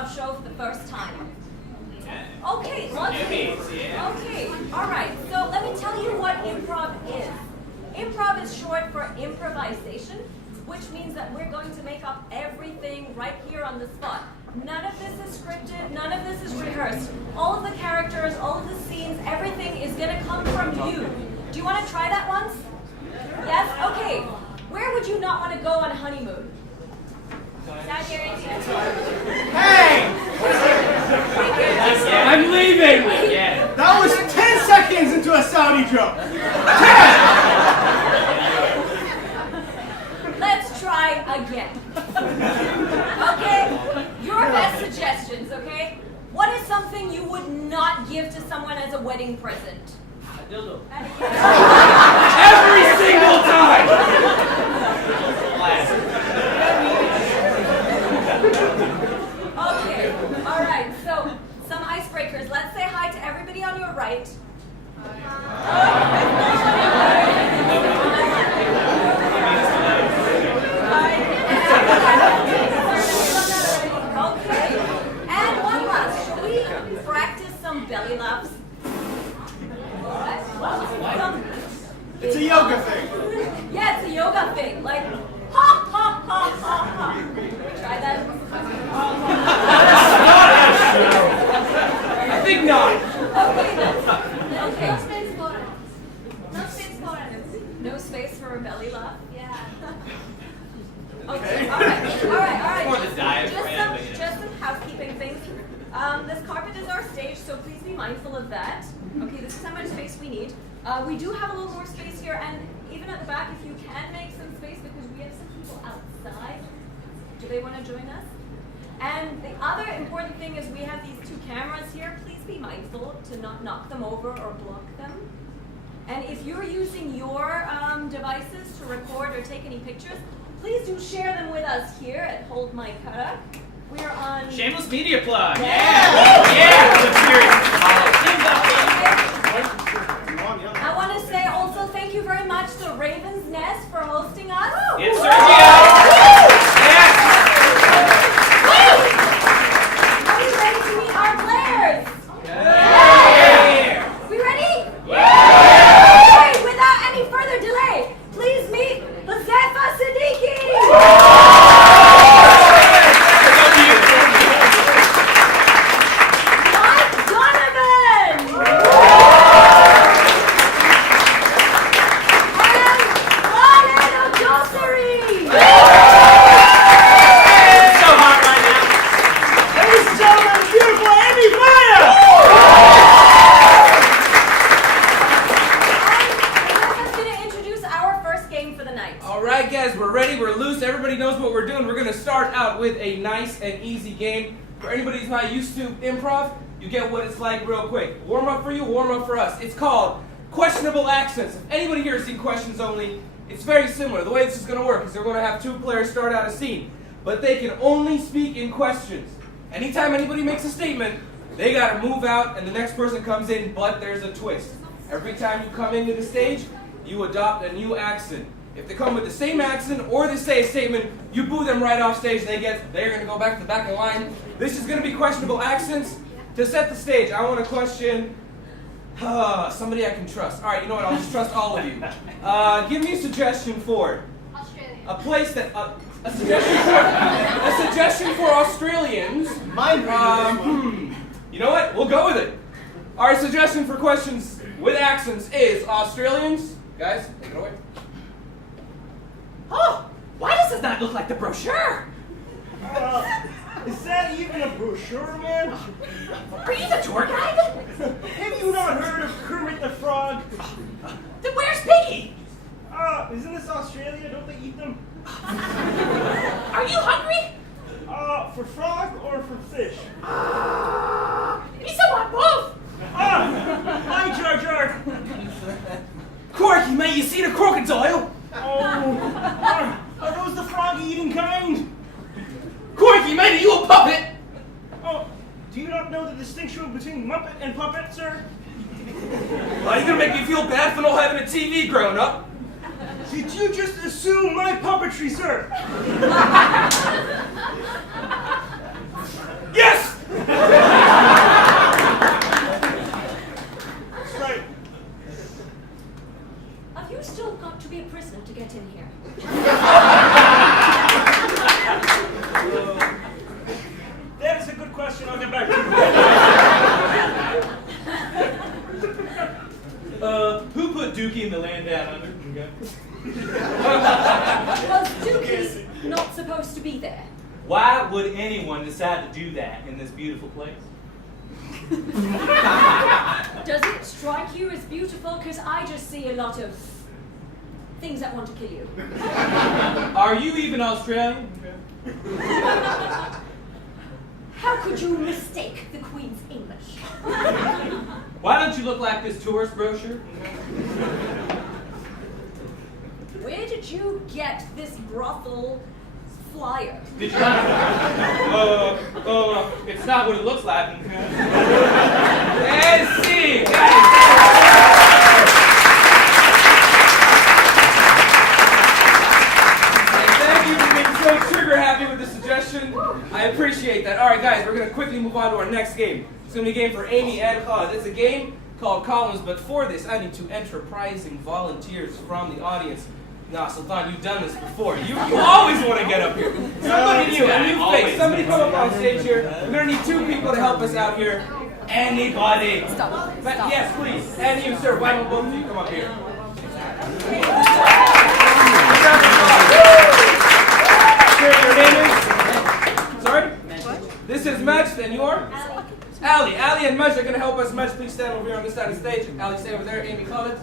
improv show for the first time? Okay, lovely. Okay, all right. So let me tell you what improv is. Improv is short for improvisation, which means that we're going to make up everything right here on the spot. None of this is scripted, none of this is rehearsed. All of the characters, all of the scenes, everything is going to come from you. Do you want to try that once? Yes? Okay. Where would you not want to go on honeymoon? Hey! I'm leaving! That was 10 seconds into a Saudi joke. 10! Let's try again. Okay? Your best suggestions, okay? What is something you would not give to someone as a wedding present? A dildo. Every single time! Okay, all right, so some icebreakers. Let's say hi to everybody on your right. Okay, and one last. Shall we practice some belly laughs? It's a yoga thing. Yeah, it's a yoga thing. Like, ha, ha, ha, ha, ha. Try that. I think not. Okay. No space for it. No space for it. No space for a belly laugh. Yeah. Okay. All right. More the diaphragm, but, Just some housekeeping things. This carpet is our stage, so please be mindful of that. Okay, this is how much space we need. We do have a little more space here, and even at the back, if you can make some space, because we have some people outside. Do they want to join us? And the other important thing is we have these two cameras here. Please be mindful to not knock them over or block them. And if you're using your devices to record or take any pictures, please do share them with us here at Hold My Kara. We're on... Shameless media plug. Yeah. Yeah. I want to say also thank you very much to Raven's Nest for hosting us. It's Sergio. Yes. Are we ready to meet our players? Yeah. We ready? Yeah. Okay, without any further delay, please meet Huzefa Siddiqui. Mike Donovan. And Ryan O'Dossary. So hot right now. Ladies and gentlemen, beautiful Amy Maya! And Huzefa's going to introduce our first game for the night. All right, guys, we're ready. We're loose. Everybody knows what we're doing. We're going to start out with a nice and easy game. For anybody who's not used to improv, you get what it's like real quick. Warm up for you, warm up for us. It's called questionable accents. If anybody here has seen Questions Only, it's very similar. The way this is going to work is they're going to have two players start out a scene, but they can only speak in questions. Anytime anybody makes a statement, they got to move out and the next person comes in, but there's a twist. Every time you come into the stage, you adopt a new accent. If they come with the same accent or they say a statement, you boo them right off stage. They're going to go back to the back of the line. This is going to be questionable accents. To set the stage, I want to question somebody I can trust. All right, you know what? I'll just trust all of you. Give me a suggestion for Australia. a place that a suggestion for Australians. You know what? We'll go with it. Our suggestion for questions with accents is Australians. Guys, take it away. Oh, why does this not look like the brochure? Is that even a brochure, man? Are you the tour guide? Have you not heard of Kermit the Frog? Then where's Piggy? Isn't this Australia? Don't they eat them? Are you hungry? For frog or for fish? You still want both? Hi, Jar Jar. Corky, mate, you see the crocodile? Oh, are those the frog-eating kind? Corky, mate, are you a puppet? Oh, do you not know the distinction between Muppet and puppet, sir? Are you gonna make me feel bad for not having a TV growing up? Did you just assume my puppetry, sir? Yes, Dookie in the land down under. Okay. Was Dookie not supposed to be there? Why would anyone decide to do that in this beautiful place? Does it strike you as beautiful? Because I just see a lot of things that want to kill you. Are you even Australian? How could you mistake the Queen's English? Why don't you look like this tourist brochure? Where did you get this brothel flyer? Did you? It's not what it looks like. And see. Thank you for being so trigger happy with the suggestion. I appreciate that. All right, guys, we're going to quickly move on to our next game. It's going to be a game for Amy and Khalid. It's a game called Columns, but for this, I need two enterprising volunteers from the audience. Nah, Sultan, you've done this before. You always want to get up here. Somebody new, a new face. Somebody come up on stage here. We're going to need two people to help us out here. Anybody. Stop. But yes, please. And you, sir. Why don't both of you come up here? Sir, your name is? Sorry? This is Mej, and you are? Allie. Allie and Mej are going to help us. Mej, please stand over here on this side of the stage. Allie, stay over there. Amy, Khalid.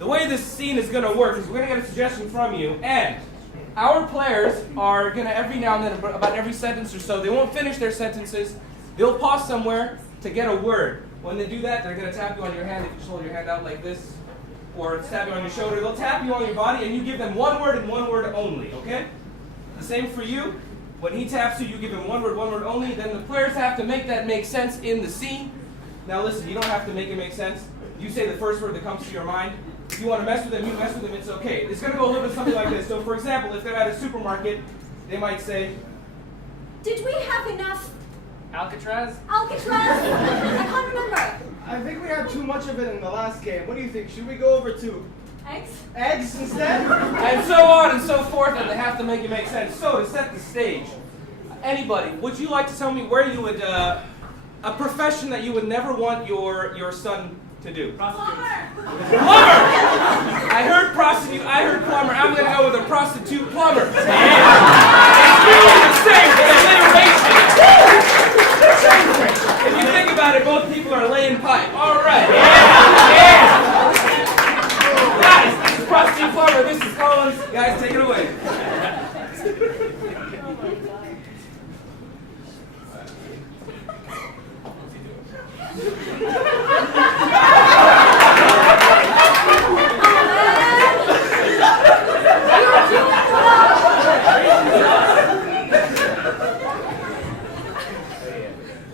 The way this scene is going to work is we're going to get a suggestion from you, and our players are going to, every now and then, about every sentence or so, they won't finish their sentences. They'll pause somewhere to get a word. When they do that, they're going to tap you on your hand. If you just hold your hand out like this, or tap you on your shoulder, they'll tap you on your body, and you give them one word and one word only, okay? The same for you. When he taps you, you give him one word only. Then the players have to make that make sense in the scene. Now listen, you don't have to make it make sense. You say the first word that comes to your mind. If you want to mess with them, you mess with them, it's okay. It's going to go a little bit something like this. So for example, if they're at a supermarket, they might say, Did we have enough Alcatraz? Alcatraz? I can't remember. I think we had too much of it in the last game. What do you think? Should we go over to Eggs? eggs instead? and so on and so forth, and they have to make it make sense. So to set the stage, anybody, would you like to tell me where you would, a profession that you would never want your son to do? Plumber! Plumber! I heard prostitute, I heard plumber. I'm going to go with a prostitute plumber. It's really the same, it's alliteration. If you think about it, both people are laying pipe. All right. Yeah. Guys, this is prostitute plumber. This is Collins. Guys, take it away.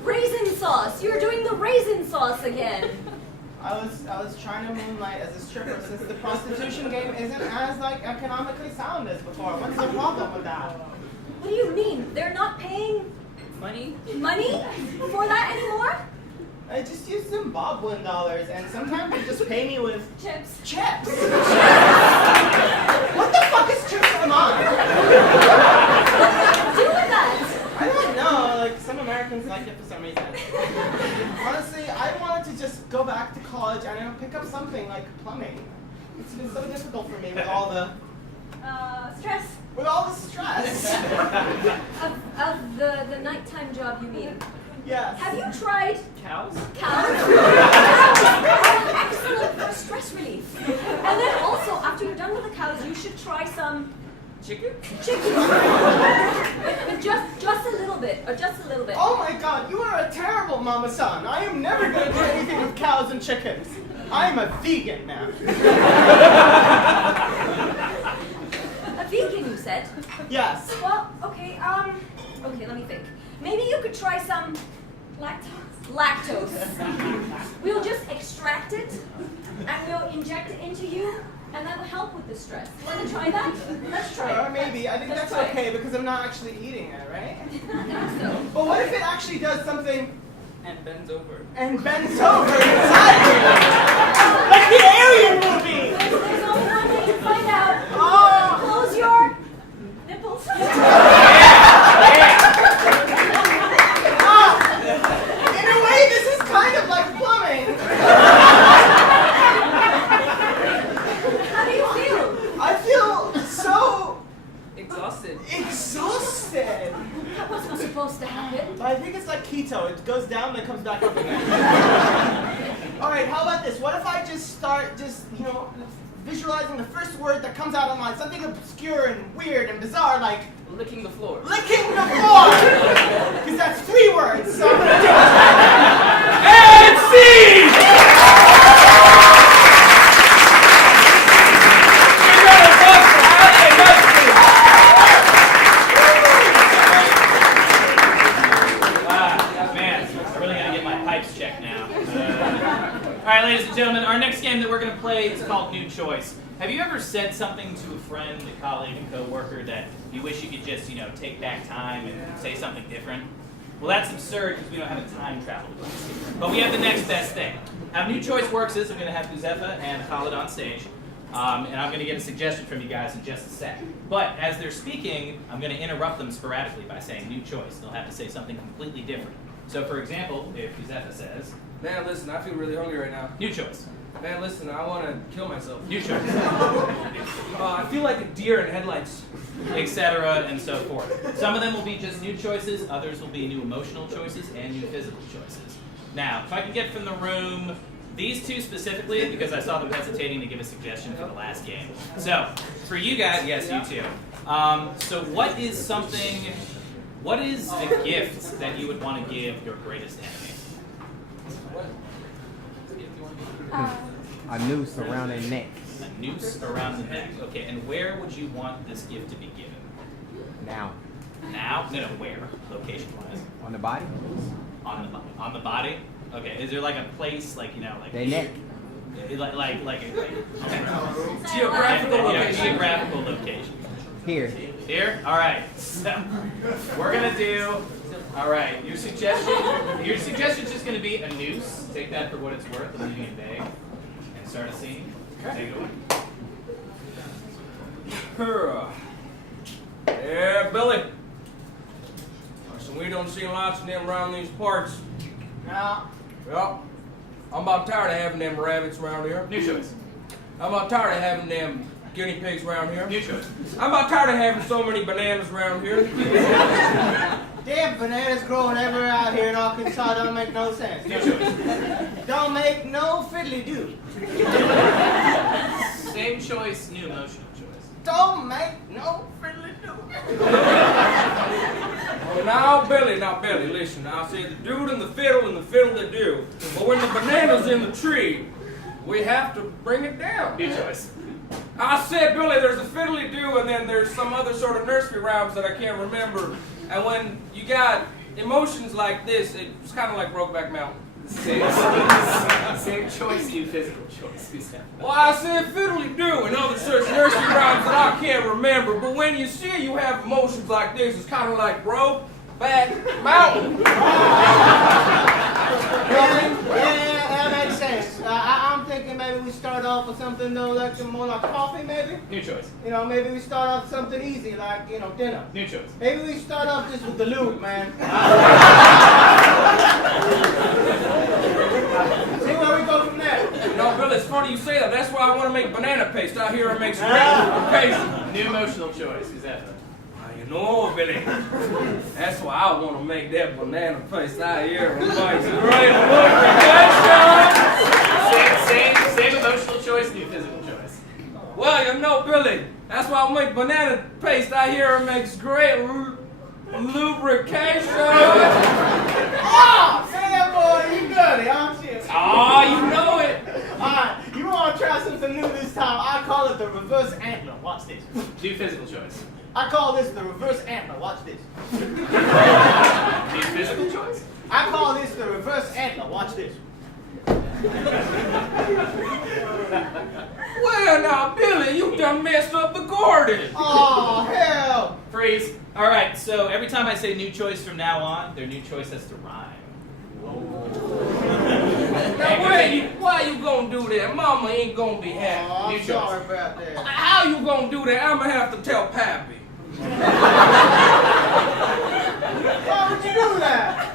Raisin sauce. You're doing the raisin sauce again. I was trying to moonlight as a stripper since the prostitution game isn't as economically sound as before. What's the problem with that? What do you mean? They're not paying Money? for that anymore? I just use Zimbabwean dollars and sometimes they just pay me with Chips. chips. What the fuck is chips on? Do with that. I don't know, some Americans like it for some reason. Honestly, I wanted to just go back to college and pick up something like plumbing. It's been so difficult for me with all the Stress. stress. Of the nighttime job, you mean? Yes. Have you tried Cows? cows? Cows are excellent for stress relief. And then also, after you're done with the cows, you should try some Chicken? chicken. But just a little bit, or just a little bit. Oh my god, you are a terrible mama-san. I am never going to do anything with cows and chickens. I am a vegan now. A vegan, you said? Yes. Well, okay, okay, let me think. Maybe you could try some lactose. We'll just extract it, and we'll inject it into you, and that will help with the stress. Want to try that? Let's try Or it. maybe. I think Let's that's try it. okay because I'm not actually eating it, right? I think so. But what if it actually does something And bends over. and bends over inside me? Like the Alien movie! There's only one way to find out. Oh! Close your nipples. In a way, this is kind of like plumbing. supposed to happen? But I think it's like keto. It goes down, then comes back up again. All right, how about this? What if I just start visualizing the first word that comes out of my mind, something obscure and weird and bizarre, like Licking the floor. licking the floor. Because that's 3 words, so I'm gonna do it. And scene! Give it a buzz for Allie and Dusty. Man, I'm really gonna get my pipes checked now. All right, ladies and gentlemen, our next game that we're gonna play is called New Choice. Have you ever said something to a friend, a colleague, a coworker that you wish you could just, take back time and say something different? Well, that's absurd because we don't have a time travel device. But we have the next best thing. How New Choice works is I'm going to have Huzefa and Khalid on stage, and I'm going to get a suggestion from you guys in just a sec. But as they're speaking, I'm going to interrupt them sporadically by saying New Choice. They'll have to say something completely different. So, for example, if Huzefa says, Man, listen, I feel really hungry right now. New Choice. Man, listen, I want to kill myself. New Choice. I feel like a deer in headlights. Etc. and so forth. Some of them will be just new choices, others will be new emotional choices and new physical choices. Now, if I can get from the room these two specifically, because I saw them hesitating to give a suggestion for the last game. So, for you guys, yes, you too. So what is a gift that you would want to give your greatest enemy? A noose around their neck. A noose around the neck. Okay, and where would you want this gift to be given? Now. Now? No, where? Location-wise. On the body? On the body? Okay, is there like a place, like Their neck. Geographical location. Geographical location. Here. Here? Alright. So we're gonna do alright, your suggestion's just gonna be a noose. Take that for what it's worth, I'm leaving it vague. And start a scene. Take it away. Yeah, Billy. So we don't see lots of them around these parts. Now, Well, I'm about tired of having them rabbits around here. New choice. I'm about tired of having them guinea pigs around here. New choice. I'm about tired of having so many bananas around here. damn bananas growing everywhere out here in Arkansas don't make no sense. New choice. Don't make no fiddly do. Same choice, new emotional choice. Don't make no fiddly do. Now, Billy, listen. I said the dude and the fiddle they do. But when the banana's in the tree, we have to bring it down. New choice. I said, Billy, there's a fiddly-do, and then there's some other sort of nursery rhymes that I can't remember. And when you got emotions like this, it's kind of like Brokeback Mountain. Same choice, new physical choice. Well, I said fiddly-do and other such nursery rhymes that I can't remember. But when you see you have emotions like this, it's kind of like Brokeback Mountain. Yeah, that makes sense. I'm thinking maybe we start off with something though, like more like coffee, maybe. New choice. Maybe we start off with something easy, like dinner. New choice. Maybe we start off just with the lube, man. See where we go from there. No, Billy, it's funny you say that. That's why I want to make banana paste. I hear it makes great paste. New emotional choice. Is that? You know, Billy, that's why I want to make that banana paste out here. It makes great lubrication. Same emotional choice, new physical choice. Well, you know, Billy, that's why I make banana paste out here. It makes great lubrication. Oh, Sam boy, you dirty, aren't you? Oh, you know it. Alright, you want to try something new this time? I call it the reverse antler. Watch this. New physical choice. I call this the reverse antler. Watch this. New physical choice. I call this the reverse antler. Watch this. Well, now, Billy, you done messed up the garden. Oh, hell. Freeze. All right. So every time I say new choice from now on, their new choice has to rhyme. Now, why you gonna do that? Mama ain't gonna be happy. Oh, I'm New choice. sorry about that. How you gonna do that? I'm gonna have to tell Pappy. Why would you do that?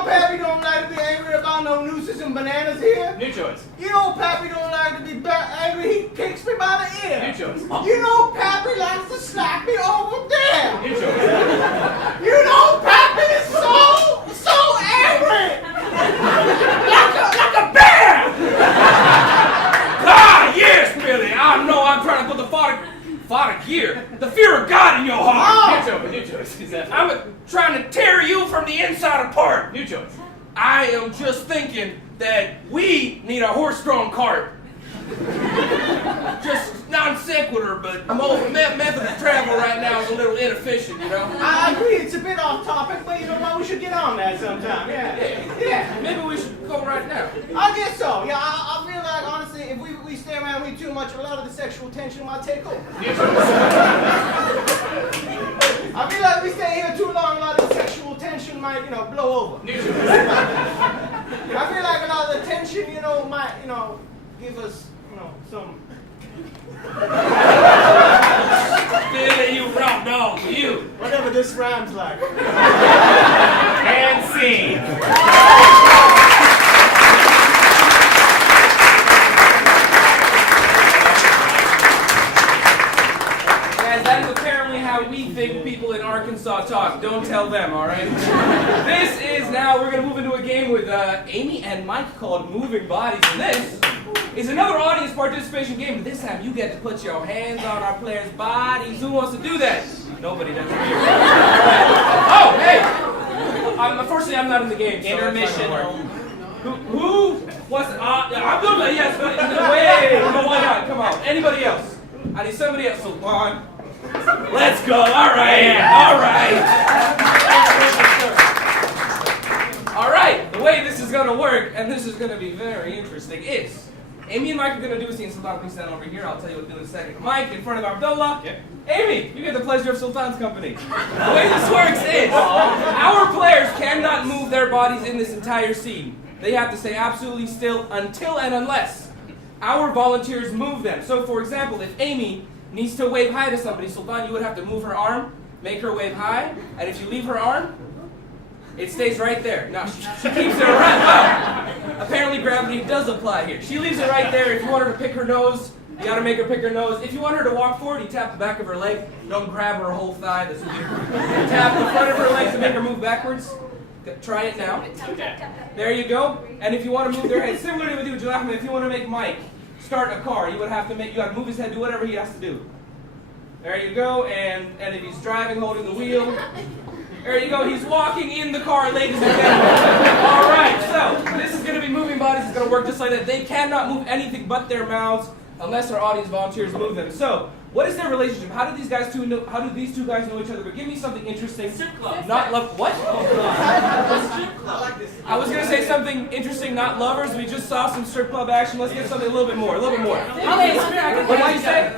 Pappy don't like to be angry about no nooses and bananas here. New choice. Pappy don't like to be angry. He kicks me by the ear. New choice. Pappy likes to slap me over there. New choice. Pappy trying to tear you from the inside apart. New choice. I am just thinking that we need a horse-drawn cart. Just non sequitur, but the method of travel right now is a little inefficient, you know? I agree, it's a bit off topic, but you know what? We should get on that sometime. Yeah. Maybe we should go right now. I guess so. Yeah, I feel like, honestly, if we stay around here too much, a lot of the sexual tension might take over. I feel like if we stay here too long, a lot of the sexual tension might, blow over. I feel like a lot of the tension, might, give us, some... Billy, you round dog, you. Whatever this rhymes like. And scene. Guys, that is apparently how we think people in Arkansas talk. Don't tell them, all right? This is now, we're going to move into a game with Amy and Mike called Moving Bodies. And this is another audience participation game, but this time you get to put your hands on our players' bodies. Who wants to do that? Nobody does. Oh, hey! Unfortunately, I'm not in the game. So Intermission. Who was Abdullah? Yes, but wait, no, why not? Come on. Anybody else? I need somebody else. So, come on. Let's go. All right. All right. The way this is going to work, and this is going to be very interesting, is Amy and Mike are going to do a scene. Sultan, please stand over here. I'll tell you what to do in a second. Mike, in front of Abdullah. Yep. Amy, you get the pleasure of Sultan's company. The way this works is our players cannot move their bodies in this entire scene. They have to stay absolutely still until and unless our volunteers move them. So, for example, if Amy needs to wave hi to somebody, Sultan, you would have to move her arm, make her wave hi, and if you leave her arm, it stays right there. No, she keeps it right. Well, apparently gravity does apply here. She leaves it right there. If you want her to pick her nose, you gotta make her pick her nose. If you want her to walk forward, you tap the back of her leg. Don't grab her whole thigh. That's weird. Tap the front of her leg to make her move backwards. Try it now. Okay. There you go. And if you want to move their head, similarly with you, Jalahman, if you want to make Mike start a car, you would have to move his head, do whatever he has to do. There you go. And if he's driving, holding the wheel. There you go. He's walking in the car, ladies and gentlemen. All right. So this is going to be moving bodies. It's going to work just like that. They cannot move anything but their mouths unless our audience volunteers move them. So what is their relationship? How do these two guys know each other? But give me something interesting. Strip club. Not love. What? I like this. I was going to say something interesting. Not lovers. We just saw some strip club action. Let's get something a little bit more. What did you say?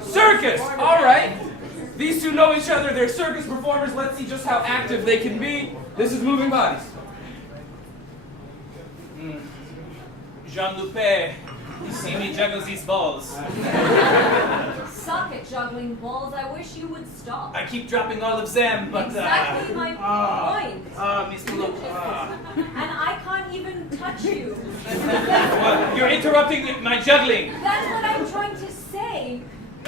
Circus. All right. These two know each other. They're circus performers. Let's see just how active they can be. This is moving bodies. Jean-Lupe, you see me juggle these balls. Suck at juggling balls. I wish you would stop. I keep dropping all of them, but Exactly my point. Mr. Lopez. And I can't even touch you. What? You're interrupting my juggling. That's what I'm trying to say.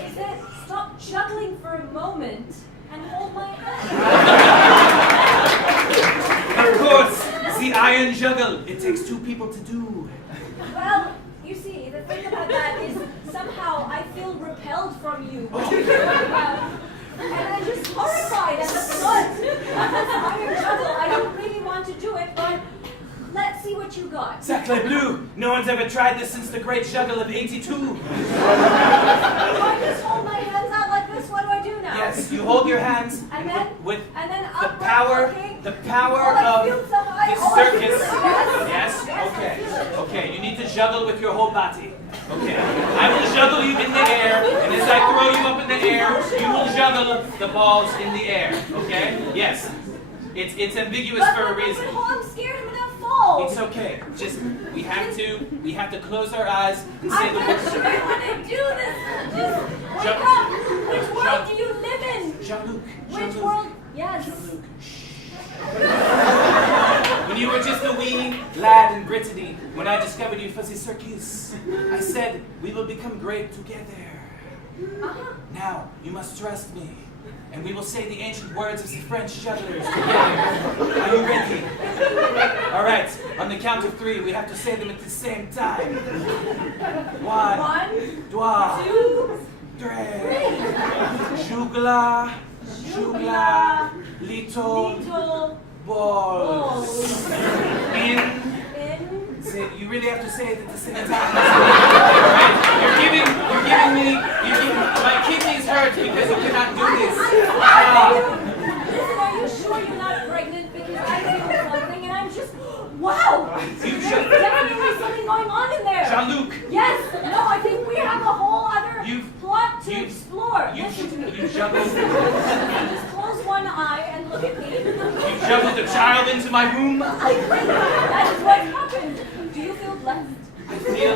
Is that stop juggling for a moment and hold my hand. Of course, the iron juggle. It takes two people to do. Well, you see, the thing about that is somehow I feel repelled from you. And I'm just horrified at the thought of this iron juggle. I don't really want to do it, but let's see what you got. Sacre bleu! No one's ever tried this since the great juggle of '82. Do I just hold my hands out like this? What do I do now? Yes, you hold your hands And then, with and then the up, power, okay? the power I of feel so high. the I feel circus. so- Yes? I Okay. feel it. Okay, you need to juggle with your whole body. Okay. I will juggle you in the air, and as I throw you up in the air, you will juggle the balls in the air. Okay? Yes. It's ambiguous for a reason. I'm scared I'm gonna fall. It's okay. Just we have to close our eyes and say I'm the not words. sure I want to do this. Just wake Jean- up. Which world do you live in? Jean-Luc. Which Jean-Luc. world? Yes. Jean-Luc. When you were just a wee lad in Brittany, when I discovered you for the circus, I said we will become great together. Uh-huh. Now you must trust me, and we will say the ancient words of the French jugglers together. Are you ready? All right. On the count of 3, we have to say them at the same time. 1, 2, 2, 3. Jugla, jugla, Little Little balls. balls. In. You really have to say it at the same time. Right? You're giving me, my kidneys hurt because you cannot do this. Listen, are you sure you're not pregnant? Because I feel something and I'm just, wow! There's definitely something going on in there. Jean-Luc. Yes, no, I think we have a whole other plot to you've- explore. You Listen to me. juggled Just close one eye and look at me. a child into my womb. I think that is what happened. Do you feel blessed? I feel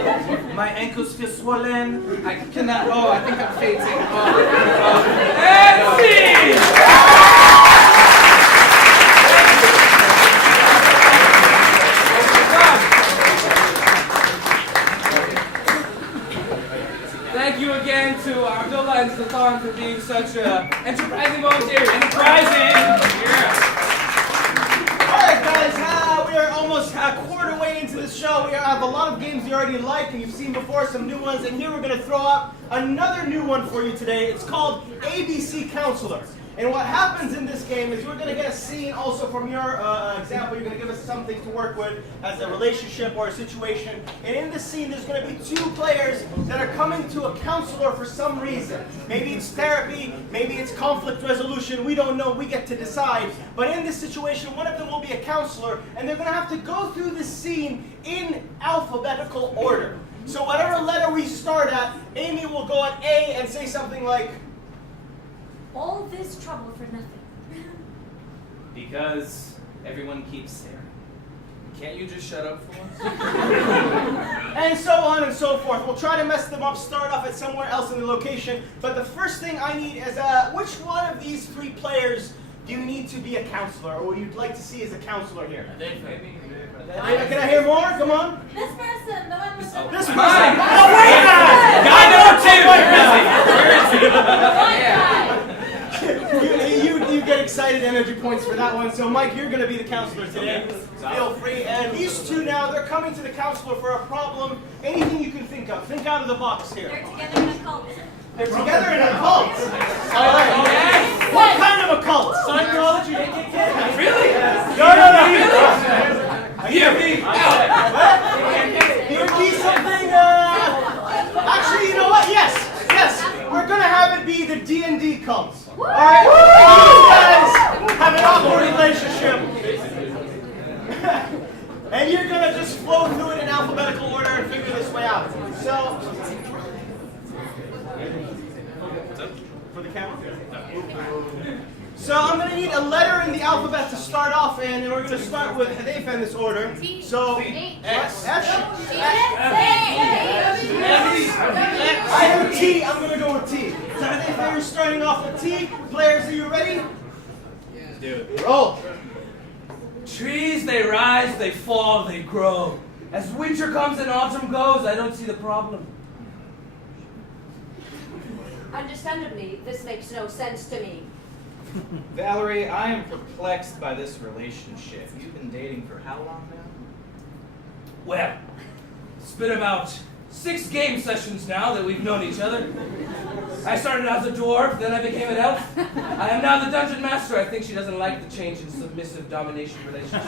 my ankles feel swollen. I cannot. Oh, I think I'm fainting. And scene! Thank you again to Abdullah and Sultan for being such enterprising volunteers. Enterprising! Yeah. Alright guys, we are almost a quarter way into the show. We have a lot of games you already like and you've seen before, some new ones, and here we're going to throw out another new one for you today. It's called ABC Counselor. And what happens in this game is we're going to get a scene also from your example. You're going to give us something to work with as a relationship or a situation. And in this scene, there's going to be two players that are coming to a counselor for some reason. Maybe it's therapy, maybe it's conflict resolution. We don't know. We get to decide. But in this situation, one of them will be a counselor, and they're going to have to go through this scene in alphabetical order. So whatever letter we start at, Amy will go at A and say something like, All this trouble for nothing. Because everyone keeps staring. Can't you just shut up for once? and so on and so forth. We'll try to mess them up, start off at somewhere else in the location. But the first thing I need is, which one of these three players do you need to be a counselor, or would you like to see as a counselor here? Can I hear more? Come on. This person, the one with the This person. Mine. Oh, wait! I know too! Where is he? You get excited energy points for that one. So Mike, you're going to be the counselor today. Feel free. And these two now, they're coming to the counselor for a problem. Anything you can think of. Think out of the box here. They're together in a cult. They're together in a cult. All right. What kind of a cult? Scientology? Really? No. Hear me out. Here be something. Actually, you know what? Yes. We're gonna have it be the D&D cult. All right. You guys have an awkward relationship, and you're gonna just flow through it in alphabetical order and figure this way out. So, for the camera. So I'm going to need a letter in the alphabet to start off in, and we're going to start with Hadayfa in this order. So, X. F. Say. I heard T. I'm going to go with T. So Hadayfa, you're starting off with T. Players, are you ready? Do it. Roll. Trees, they rise, they fall, they grow. As winter comes and autumn goes, I don't see the problem. Understandably, this makes no sense to me. Valerie, I am perplexed by this relationship. You've been dating for how long now? Well, it's been about 6 game sessions now that we've known each other. I started as a dwarf, then I became an elf. I am now the dungeon master. I think she doesn't like the change in submissive domination relationships.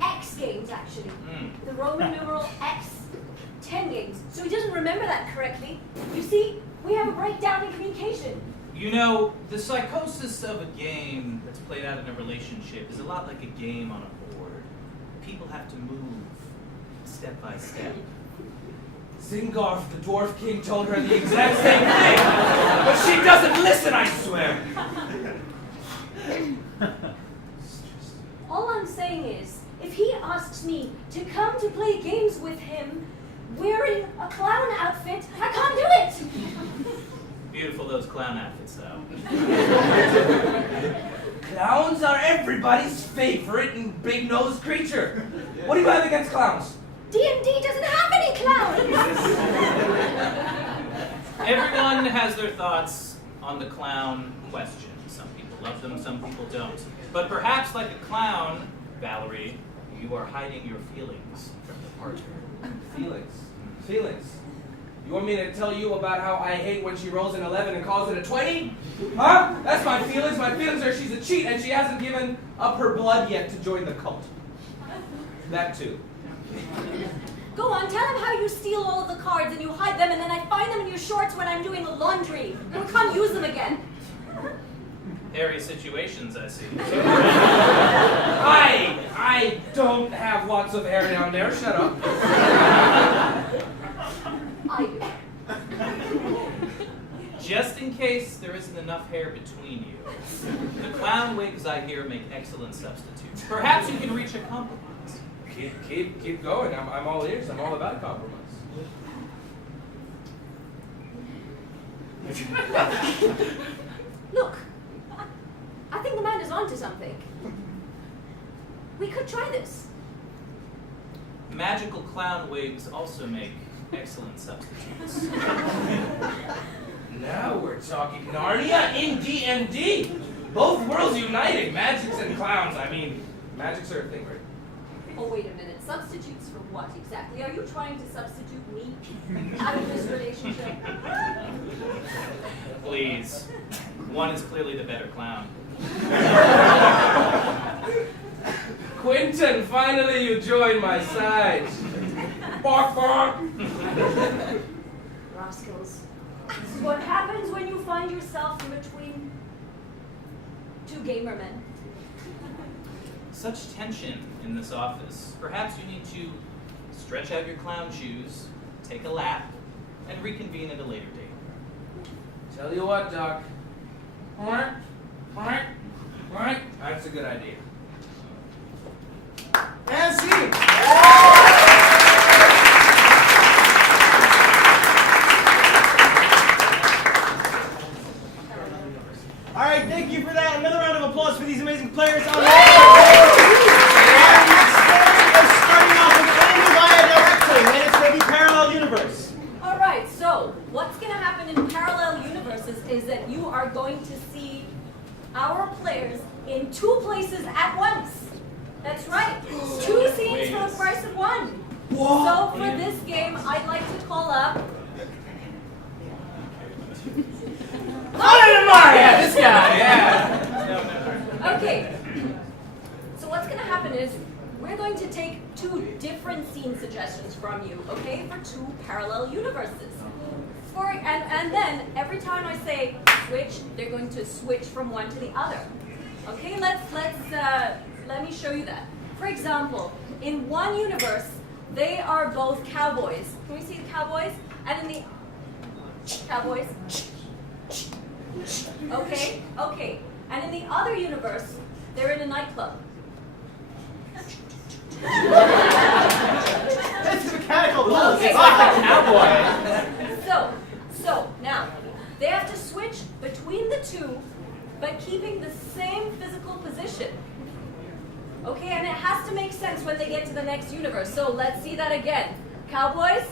X games, actually. The Roman numeral X. 10 games. So he doesn't remember that correctly. You see, we have a breakdown in communication. You know, the psychosis of a game that's played out in a relationship is a lot like a game on a board. People have to move step by step. Zingarf, the dwarf king, told her the exact same thing. But she doesn't listen, I swear. All I'm saying is, if he asks me to come to play games with him wearing a clown outfit, I can't do it! Beautiful those clown outfits, though. Clowns are everybody's favorite and big-nosed creature. What do you have against clowns? D&D doesn't have any clowns! Everyone has their thoughts on the clown question. Some people love them, some people don't. But perhaps like a clown, Valerie, you are hiding your feelings from the partner. Feelings. You want me to tell you about how I hate when she rolls an 11 and calls it a 20? Huh? That's my feelings. My feelings are she's a cheat and she hasn't given up her blood yet to join the cult. That too. Go on, tell him how you steal all of the cards and you hide them and then I find them in your shorts when I'm doing the laundry. And we can't use them again. Hairy situations, I see. I don't have lots of hair down there. Shut up. I do. Just in case there isn't enough hair between you, the clown wigs I hear make excellent substitutes. Perhaps you can reach a compromise. Keep going. I'm all ears. I'm all about compromise. Look, I think the man is onto something. We could try this. Magical clown wigs also make excellent substitutes. Now we're talking Narnia in D&D. Both worlds uniting. Magics and clowns. I mean, magics are a thing, right? Oh, wait a minute. Substitutes for what exactly? Are you trying to substitute me out of this relationship? Please. One is clearly the better clown. Quentin, finally you joined my side. Bark, bark. Rascals. This is what happens when you find yourself in between two gamer men. Such tension in this office. Perhaps you need to stretch out your clown shoes, take a lap, and reconvene at a later date. Tell you what, Doc. That's a good idea. And scene. All right, thank you for that. Another round of applause for these amazing players. Our next game is starting off with Andy Via directly, and it's going to be Parallel Universe. All right, so what's going to happen in parallel universes is that you are going to see our players in two places at once. That's right. Two scenes for the price of one. So for this game, I'd like to call up Yeah, this guy, yeah. Okay. So what's going to happen is we're going to take two different scene suggestions from you, okay, for two parallel universes. And then every time I say switch, they're going to switch from one to the other. Okay, let me show you that. For example, in one universe, they are both cowboys. Can we see the cowboys? And in the cowboys. Okay. And in the other universe, they're in a nightclub. It's mechanical pulse. Okay. It's like the cowboy. So now they have to switch between the two, but keeping the same physical position. Okay, and it has to make sense when they get to the next universe. So let's see that again. Cowboys.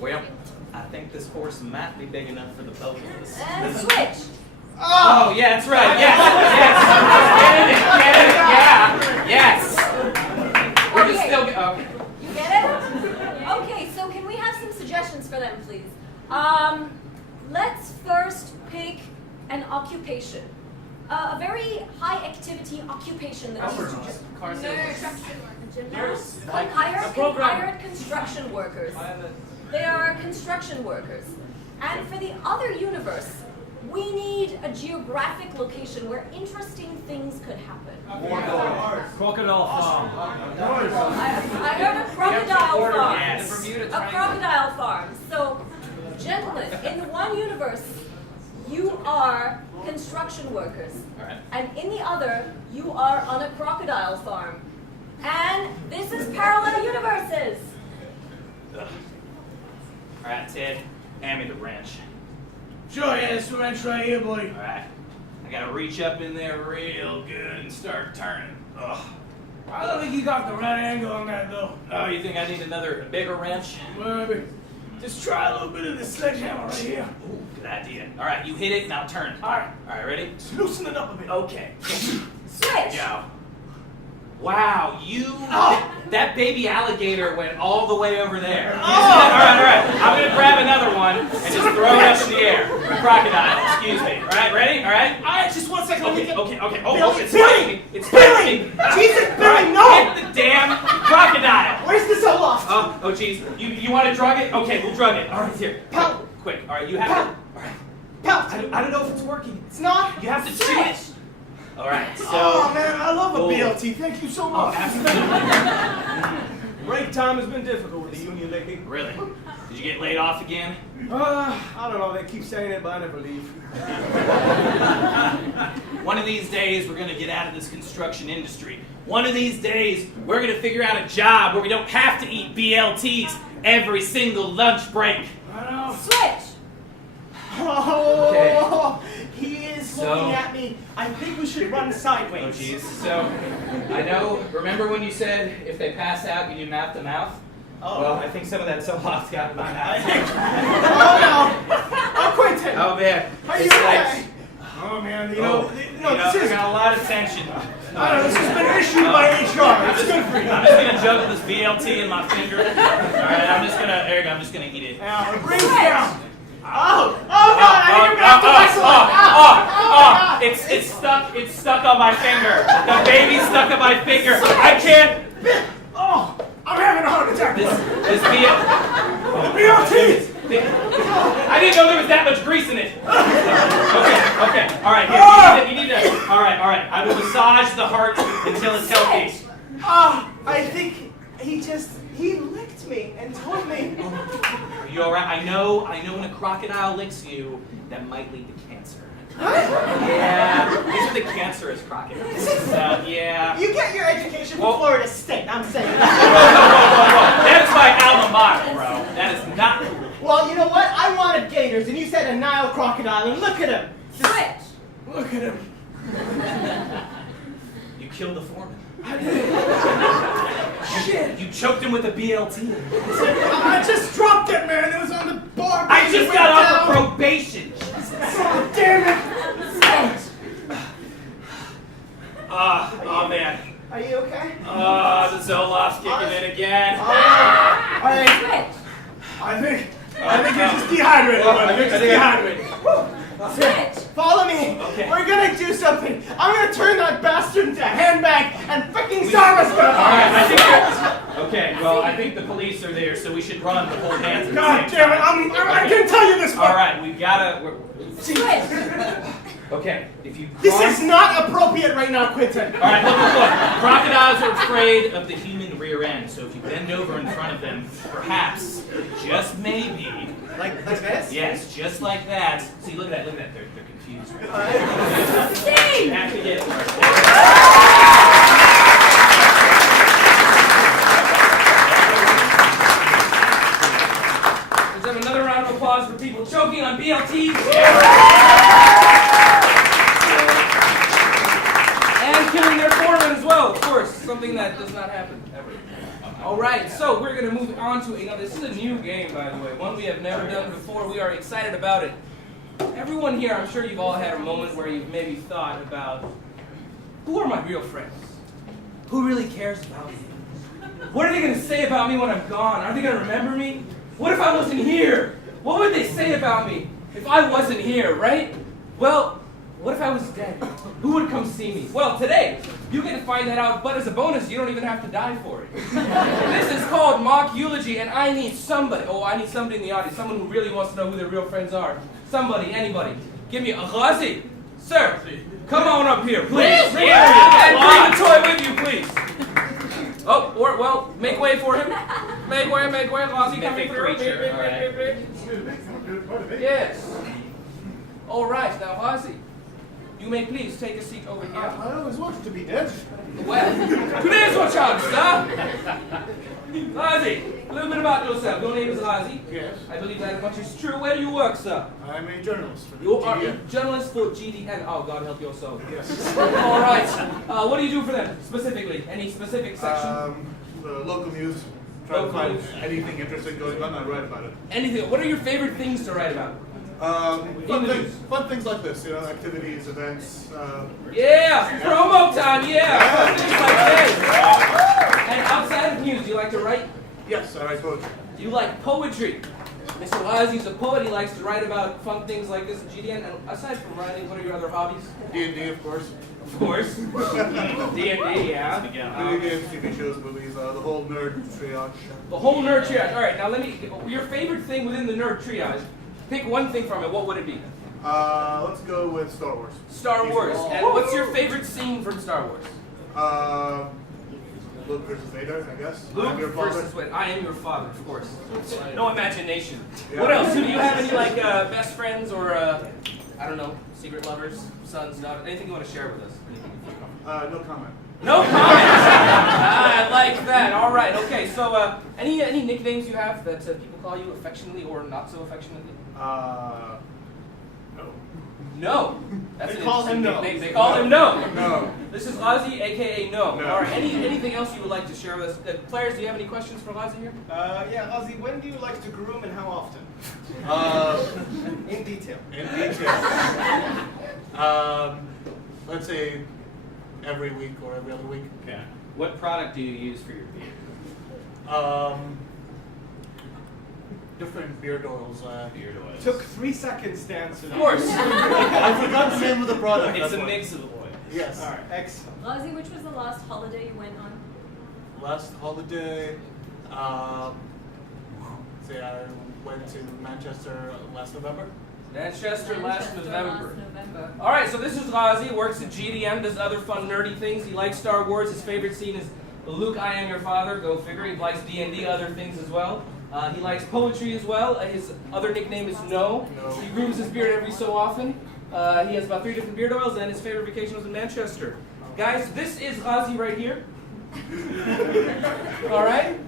Well, I think this horse might be big enough for the both of us. And switch. Oh, yeah, that's right. Yes. Yes. We're just Okay. still. Okay. You get it? Okay, so can we have some suggestions for them, please? Let's first pick an occupation. A very high activity occupation that Albert. Car sales. Nurse. Like Hired construction workers. They are construction workers. And for the other universe, we need a geographic location where interesting things could happen. Crocodile farm. I heard a crocodile farm. Yes. A crocodile farm. So, gentlemen, in one universe, you are construction workers. All right. And in the other, you are on a crocodile farm. And this is parallel universes. Ugh. All right, Ted, hand me the wrench. Sure, yeah, this wrench right here, boy. All right. I gotta reach up in there real good and start turning. Ugh. I don't think you got the right angle on that, though. Oh, you think I need another bigger wrench? Maybe. Just try a little bit of this sledgehammer right here. Ooh, good idea. All right, you hit it and I'll turn. All right. All right, ready? Just loosen it up a bit. Okay. Switch. Go. Wow, that baby alligator went all the way over there. Oh. All right. I'm gonna grab another one and just throw it up in the air. Crocodile, excuse me. All right, ready? All right. All right, just 1 second. Okay. Oh, Billy, it's biting me. It's biting me. Jesus, All Billy, right, no! Hit the damn crocodile. Where's the Zoloft? Oh, geez. You want to drug it? Okay, we'll drug it. All right, here. Pout. Quick. All right, you have to. All right. Pout. I don't know if it's working. It's not. You have to chew it. All right. So. Oh man, I love a Oh. BLT. Thank you so Oh, much. absolutely. Break time has been difficult with the union lately. Really? Did you get laid off again? I don't know. They keep saying it, but I never leave. One of these days, we're gonna get out of this construction industry. One of these days, we're gonna figure out a job where we don't have to eat BLTs every single lunch break. I know. Switch! Oh, he is So- looking at me. I think we should run sideways. Oh, jeez. So, I know. Remember when you said if they pass out, you do mouth to mouth? Oh. Well, I think some of that Zoloft got in my mouth. Oh no! Oh, Quentin! Oh man. Are you It's okay? Oh man, I this is. got a lot of tension. I don't know. This has been issued by HR. It's good for you. I'm just gonna juggle this BLT in my finger. All right, I'm just gonna eat it. Now, it brings down. Oh! Oh God! I need to grab the vessel! It's stuck on my finger. The baby's stuck on my finger. I can't. Oh, I'm having a heart attack. This BLT. I didn't know there was that much grease in it. Okay. All right. Here, you need to. All right. I will massage the heart until it's healthy. I think he licked me and told me. Are you all right? I know when a crocodile licks you, that might lead to cancer. Yeah, these are the cancerous crocodiles. Yeah. You get your education from Well- Florida State. I'm saying Whoa. that. That is my alma mater, bro. That is not. Well, you know what? I wanted gators, and you said a Nile crocodile, and look at him. Switch! Look at him. You killed the foreman. Shit. You choked him with a BLT. I just dropped it, man. It was on the bar. I just got off of probation. Oh, damn it. Oh man. Are you okay? The Zoloft's kicking in again. All right. Switch! I think you're just dehydrated, buddy. You're just dehydrated. Switch! Follow me. Okay. We're gonna do something. I'm gonna turn that bastard into a handbag and freaking Zara's gonna. All right, I think okay, well, I think the police are there, so we should run to hold hands at the God same damn it. time. I can tell you this one. All right, we've gotta. Switch! Okay, if you. This is not appropriate right now, Quentin. All right, look. Crocodiles are afraid of the human rear end, so if you bend over in front of them, perhaps, just maybe. Like this? Yes, just like that. See, look at that. They're confused right now. You Steve! have to get it right. Let's have another round of applause for people choking on BLTs. And killing their foreman as well, of course. Something that does not happen ever. All right, so we're going to move on to another. This is a new game, by the way, one we have never done before. We are excited about it. Everyone here, I'm sure you've all had a moment where you've maybe thought about, who are my real friends? Who really cares about me? What are they going to say about me when I'm gone? Are they going to remember me? What if I wasn't here? What would they say about me if I wasn't here, right? Well, what if I was dead? Who would come see me? Well, today, you get to find that out, but as a bonus, you don't even have to die for it. This is called mock eulogy, and I need somebody. Oh, I need somebody in the audience, someone who really wants to know who their real friends are. Somebody, anybody. Give me a Ghazi. Sir, come on up here, please. And bring the toy with you, please. Oh, well, make way for him. Make way, Ghazi coming through. Yes. All right, now Ghazi, you may please take a seat over here. I always wanted to be dead. Well, today's your chance, sir. Ghazi, a little bit about yourself. Your name is Ghazi. Yes. I believe that much is true. Where do you work, sir? I'm a journalist for the You are a GDN. journalist for GDN. Oh, God help your soul. Yes. All right. What do you do for them specifically? Any specific section? Local news. Try to Local find news. anything interesting going on, I write about it. Anything? What are your favorite things to write about? Fun things like this, you know, activities, events. Yeah, promo time, yeah. Things like this. And outside of news, do you like to write? Yes, I write poetry. Do you like poetry? Mr. Lazi's a poet. He likes to write about fun things like this in GDN. And aside from writing, what are your other hobbies? D&D, of course. Of course. D&D, yeah. Video games, TV shows, movies, the whole nerd triage. The whole nerd triage. All right, now your favorite thing within the nerd triage, pick one thing from it. What would it be? Let's go with Star Wars. Star Wars. And what's your favorite scene from Star Wars? Luke versus Vader, I guess. Luke I'm your father. versus what? I am your father, of course. No imagination. Yeah. What else? Do you have any like best friends or I don't know, secret lovers, sons, daughters, anything you want to share with us? No comment. No comments. I like that. All right. Okay. So, any nicknames you have that people call you affectionately or not so affectionately? No. No. That's They an call him interesting No. nickname. They call him No. No. This is Ozzy, aka No. No. All right. Anything else you would like to share with us? Players, do you have any questions for Ozzy here? Yeah, Ozzy, when do you like to groom and how often? In detail. In detail. Let's say every week or every other week. Okay. What product do you use for your beard? Different beard oils. Beard oils. Took 3 seconds to answer that. Of course. I forgot the name of the product. It's that's a why. mix of oils. Yes. All right, excellent. Ozzy, which was the last holiday you went on? Last holiday, say I went to Manchester last November. Manchester last November. November. All right, so this is Ozzy, works at GDM, does other fun nerdy things. He likes Star Wars. His favorite scene is Luke, I am your father. Go figure. He likes D&D, other things as well. He likes poetry as well. His other nickname is No. He grooms his beard every so often. He has about 3 different beard oils, and his favorite vacation was in Manchester. Guys, this is Ozzy right here. All right?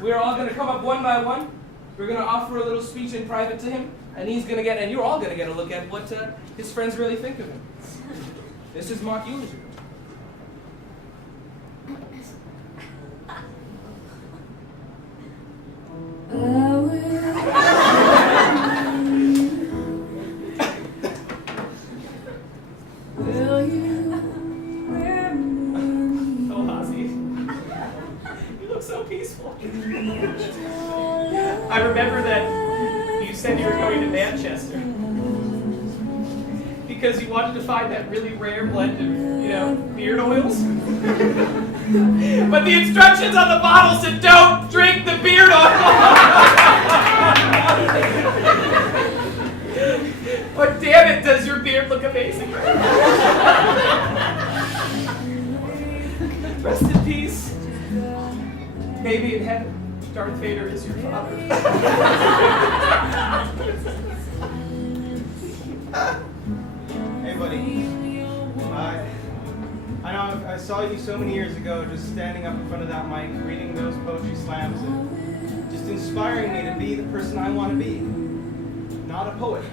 We're all going to come up one by one. We're going to offer a little speech in private to him, and he's going to get, and you're all going to get a look at what his friends really think of him. This is mock eulogy. Oh, Ozzy. You look so peaceful. I remember that you said you were going to Manchester because you wanted to find that really rare blend of, beard oils. But the instructions on the bottle said don't drink the beard oil. But damn it, does your beard look amazing? Rest in peace. Maybe in heaven, Darth Vader is your father. Hey, buddy. I know I saw you so many years ago just standing up in front of that mic, reading those poetry slams, and just inspiring me to be the person I want to be. Not a poet.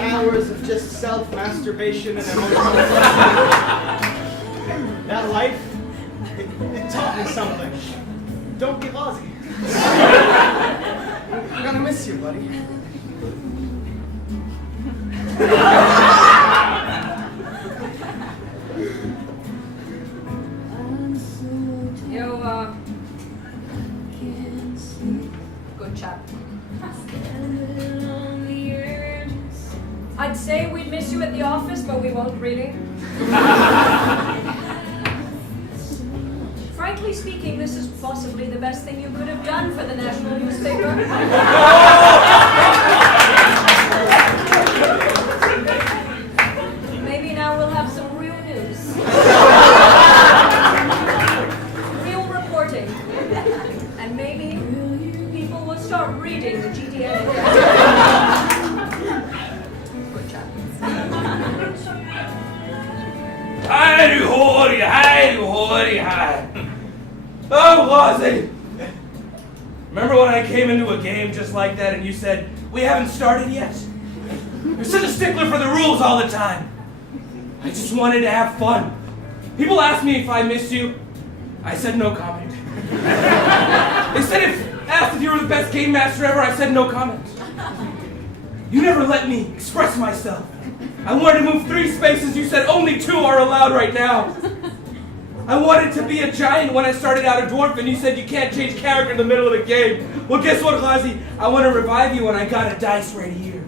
Hours of just self-masturbation and emotional that life, it taught me something. Don't be Ozzy. I'm gonna miss you, buddy. Yo, good chap. I'd say we'd miss you at the office, but we won't really. Frankly speaking, this is possibly the best thing you could have done for the national newspaper. Maybe now we'll have some real news. Real reporting. And maybe people will start reading the GDN again. Good job. Hi, hoity, hi, hoity, hi. Oh, Ozzy. Remember when I came into a game just like that and you said, we haven't started yet? You're such a stickler for the rules all the time. I just wanted to have fun. People asked me if I missed you. I said no comment. They said if the best game master ever, I said no comment. You never let me express myself. I wanted to move 3 spaces, you said only 2 are allowed right now. I wanted to be a giant when I started out a dwarf, and you said you can't change character in the middle of the game. Well, guess what, Ghazi? I want to revive you, and I got a dice right here.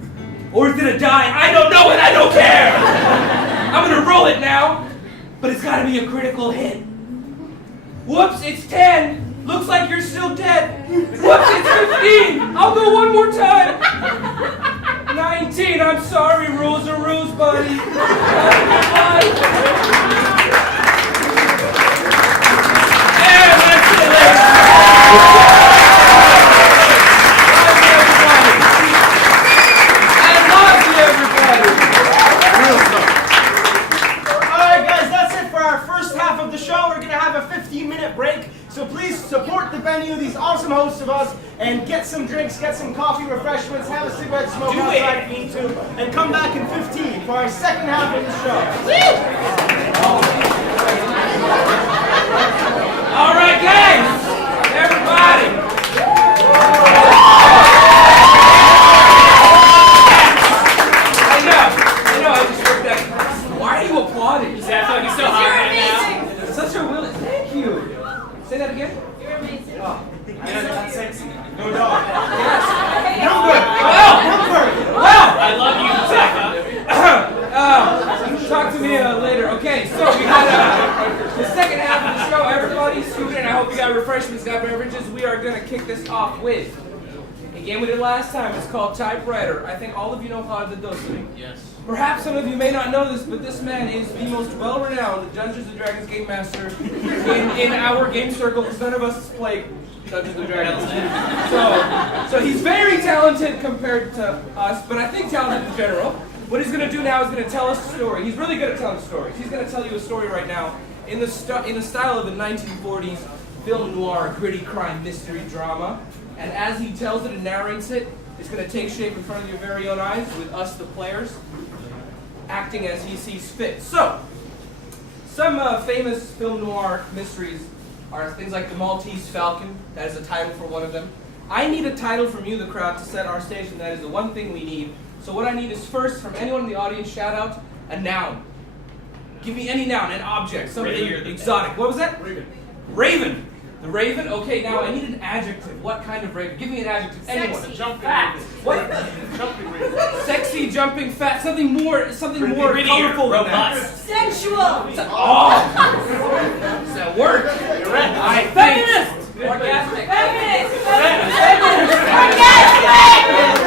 Or is it a die? I don't know, and I don't care! I'm gonna roll it now, but it's gotta be a critical hit. Whoops, it's 10. Looks like you're still dead. Whoops, it's 15. I'll go one more time. 19. I'm sorry. Rules are rules, buddy. Bye. And that's it, ladies. I love you, everybody. Alright guys, that's it for our first half of the show. We're going to have a 15-minute break. So please support the venue, these awesome hosts of us, and get some drinks, get some coffee, refreshments, have a cigarette, smoke outside if you need to, and come back in 15 for our second half of the show. All right, guys. Everybody. I know, I just worked that. Why are you applauding? Zach, you're so hot right now. Such a will. Thank you. Say that again. You're amazing. Oh. Not sexy. No dog. Yes. Number. Well. I love you, Zach. Talk to me later. Okay, so we got the second half of the show. Everybody's scooping, and I hope you got refreshments, got beverages. We are going to kick this off with a game we did last time. It's called Typewriter. I think all of you know Khaled the Dosari. Yes. Perhaps some of you may not know this, but this man is the most well-renowned Dungeons & Dragons game master in our game circle, because none of us play Dungeons & Dragons. So he's very talented compared to us, but I think talented in general. What he's going to do now is going to tell us a story. He's really good at telling stories. He's going to tell you a story right now in the style of a 1940s film noir, gritty crime mystery drama. And as he tells it and narrates it, it's going to take shape in front of your very own eyes with us, the players, acting as he sees fit. So, some famous film noir mysteries are things like The Maltese Falcon. That is a title for one of them. I need a title from you, the crowd, to set our stage, and that is the one thing we need. So what I need is first, from anyone in the audience, shout out a noun. Give me any noun, an object, something exotic. What was that? Raven. Raven. The raven? Okay, now I need an adjective. What kind of raven? Give me an adjective. Anyone. Sexy. Jumping Fat. Raven. What? Jumping Raven. Sexy, jumping, fat. Something more Prettier, colorful than that. robust. Sensual. Oh! Does that work? You're right. I think. Orgasmic.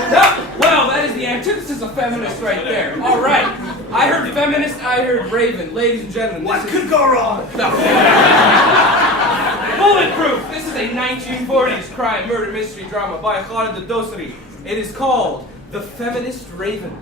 No, well, that is the antithesis of feminist right there. All right. I heard feminist, I heard raven. Ladies and gentlemen, What could go wrong? No. Bulletproof. This is a 1940s crime murder mystery drama by Khaled the Dosari. It is called The Feminist Raven.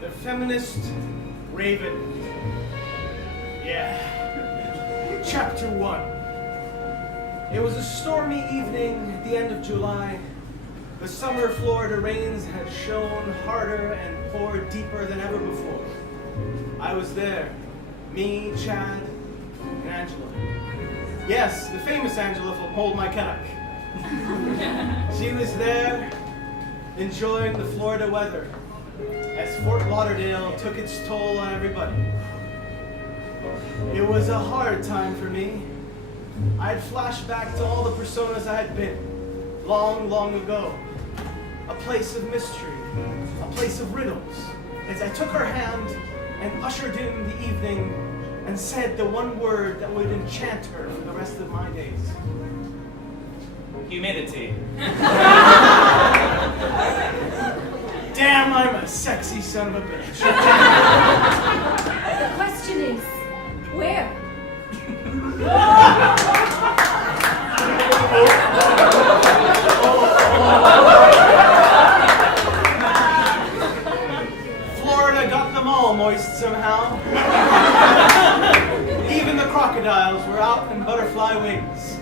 The Feminist Raven. Yeah. Chapter 1. It was a stormy evening at the end of July. The summer Florida rains had shone harder and poured deeper than ever before. I was there. Me, Chad, and Angela. Yes, the famous Angela from Hold My Kayak. She was there, enjoying the Florida weather, as Fort Lauderdale took its toll on everybody. It was a hard time for me. I'd flashed back to all the personas I had been, long, long ago. A place of mystery, a place of riddles, as I took her hand and ushered in the evening and said the one word that would enchant her for the rest of my days. Humidity. Damn, I'm a sexy son of a bitch. The question is, where? Florida got them all moist somehow. Even the crocodiles were out in butterfly wings.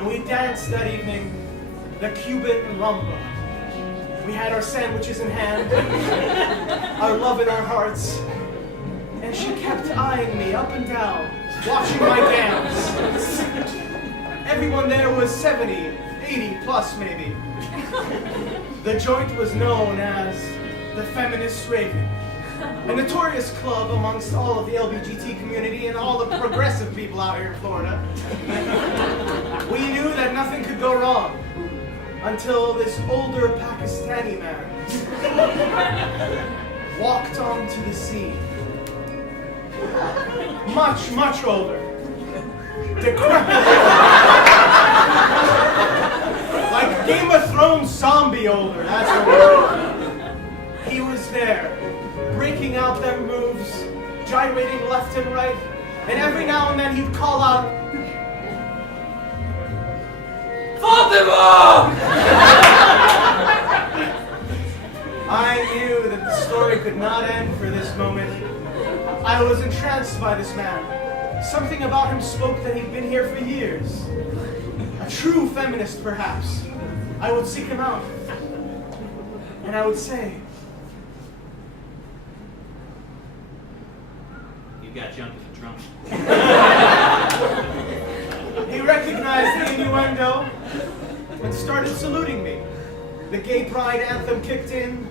and we danced that evening the Cuban rumba. We had our sandwiches in hand, our love in our hearts, and she kept eyeing me up and down, watching my dance. Everyone there was 70, 80 plus maybe. The joint was known as the Feminist Raven, a notorious club amongst all of the LBGT community and all the progressive people out here in Florida. We knew that nothing could go wrong until this older Pakistani man walked onto the scene. Much, much older. Decrepit. Like Game of Thrones zombie older, that's the word. He was there, breaking out them moves, gyrating left and right, and every now and then he'd call out, Fatima! I knew that the story could not end for this moment. I was entranced by this man. Something about him spoke that he'd been here for years. A true feminist, perhaps. I would seek him out. And I would say, You got jumped in the trunk. he recognized the innuendo and started saluting me. The gay pride anthem kicked in.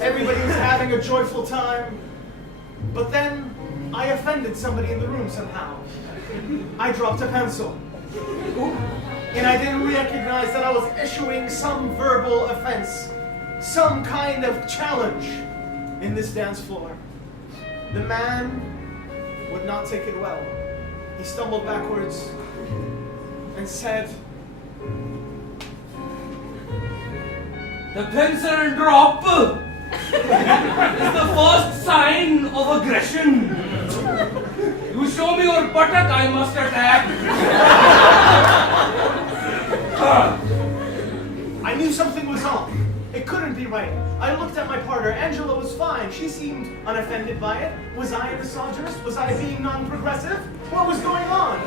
Everybody was having a joyful time. But then I offended somebody in the room somehow. I dropped a pencil. And I didn't recognize that I was issuing some verbal offense, some kind of challenge in this dance floor. The man would not take it well. He stumbled backwards and said, The pencil drop is the first sign of aggression. You show me your buttock, I must attack. I knew something was off. It couldn't be right. I looked at my partner. Angela was fine. She seemed unoffended by it. Was I a misogynist? Was I being non-progressive? What was going on?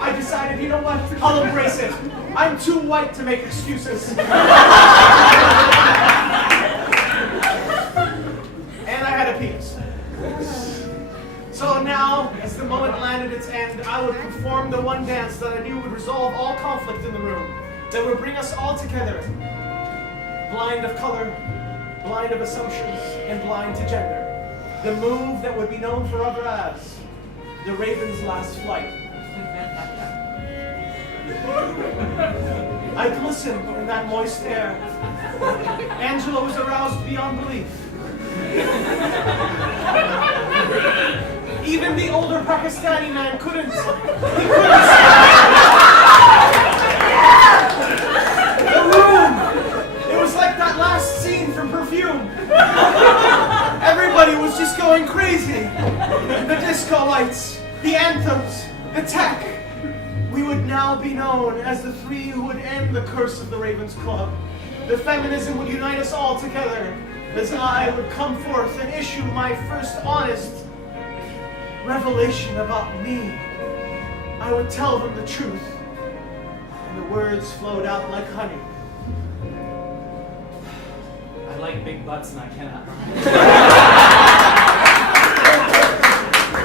I decided, you know what? I'll embrace it. I'm too white to make excuses. And I had a penis. So now, as the moment landed its end, I would perform the one dance that I knew would resolve all conflict in the room, that would bring us all together, blind of color, blind of assumptions, and blind to gender. The move that would be known forever as the Raven's Last Flight. I glistened in that moist air. Angela was aroused beyond belief. Even the older Pakistani man couldn't. He couldn't the room! It was like that last scene from Perfume. Everybody was just going crazy. The disco lights, the anthems, the tech. We would now be known as the three who would end the curse of the Ravens Club. The feminism would unite us all together as I would come forth and issue my first honest revelation about me. I would tell them the truth, and the words flowed out like honey. I like big butts and I cannot lie.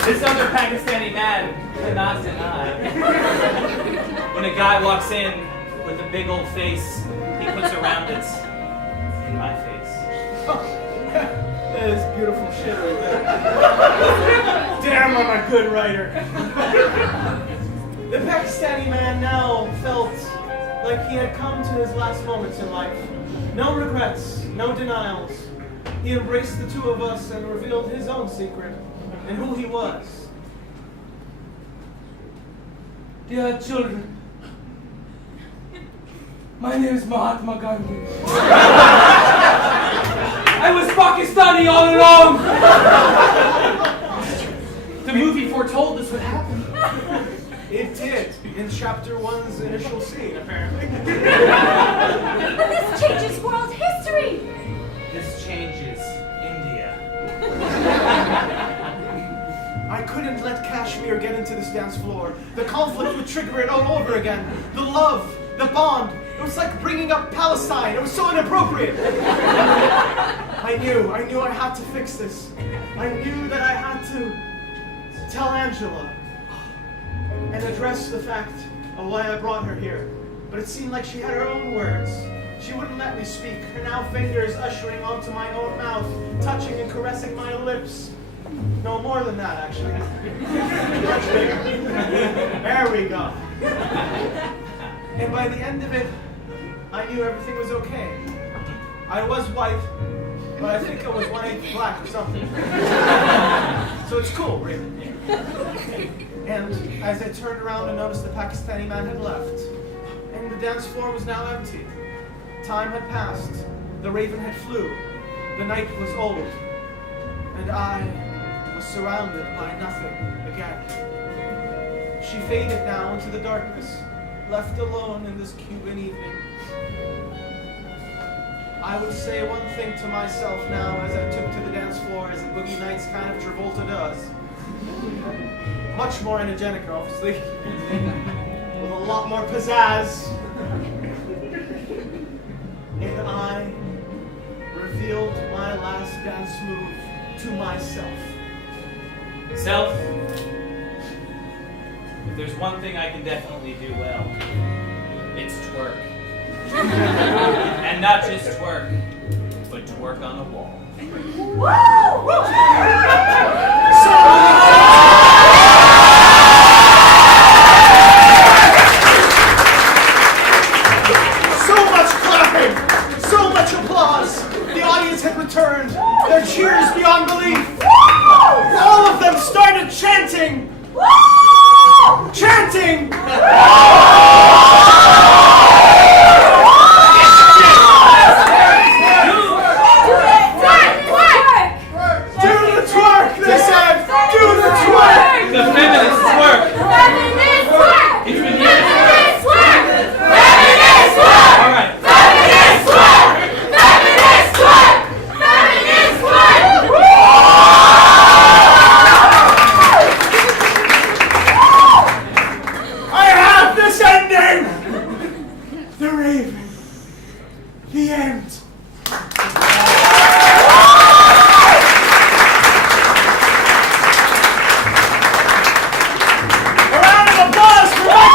This other Pakistani man cannot deny. When a guy walks in with a big old face, he puts around it in my face. That is beautiful shit right there. Damn, I'm a good writer. The Pakistani man now felt like he had come to his last moments in life. No regrets, no denials. He embraced the two of us and revealed his own secret and who he was. Dear children, my name is Mahatma Gandhi. I was Pakistani all along. The movie foretold this would happen. It did, in chapter 1's initial scene, apparently. But this changes world history! This changes India. I couldn't let Kashmir get into this dance floor. floor. The conflict would trigger it all over again. The love, the bond. It was like bringing up Palestine. It was so inappropriate. I knew I had to fix this. I knew that I had to tell Angela and address the fact of why I brought her here. But it seemed like she had her own words. She wouldn't let me speak, her now fingers ushering onto my own mouth, touching and caressing my lips. No, more than that, actually. Much bigger. There we go. And by the end of it, I knew everything was okay. I was white, but I think I was 1/8 black or something. So it's cool, really. And as I turned around and noticed the Pakistani man had left, and the dance floor was now empty. Time had passed, the raven had flew, the night was old, and I was surrounded by nothing again. She faded now into the darkness, left alone in this Cuban evening. I would say one thing to myself now as I took to the dance floor as the Boogie Nights kind of Travolta does. Much more energetic, obviously, with a lot more pizzazz. And I revealed my last dance move to myself. Self, if there's one thing I can definitely do well, it's twerk. And not just twerk, but twerk on the wall. So much clapping, so much applause. The audience had returned, their cheers beyond belief. All of them started chanting. Chanting! Do the twerk, they said! Do the twerk! The feminist twerk! Feminist twerk! It's been Feminist twerk! Feminist twerk! All right. Feminist twerk! Feminist twerk! Feminist twerk! I have this ending! The Raven. The end. A round of applause for Mike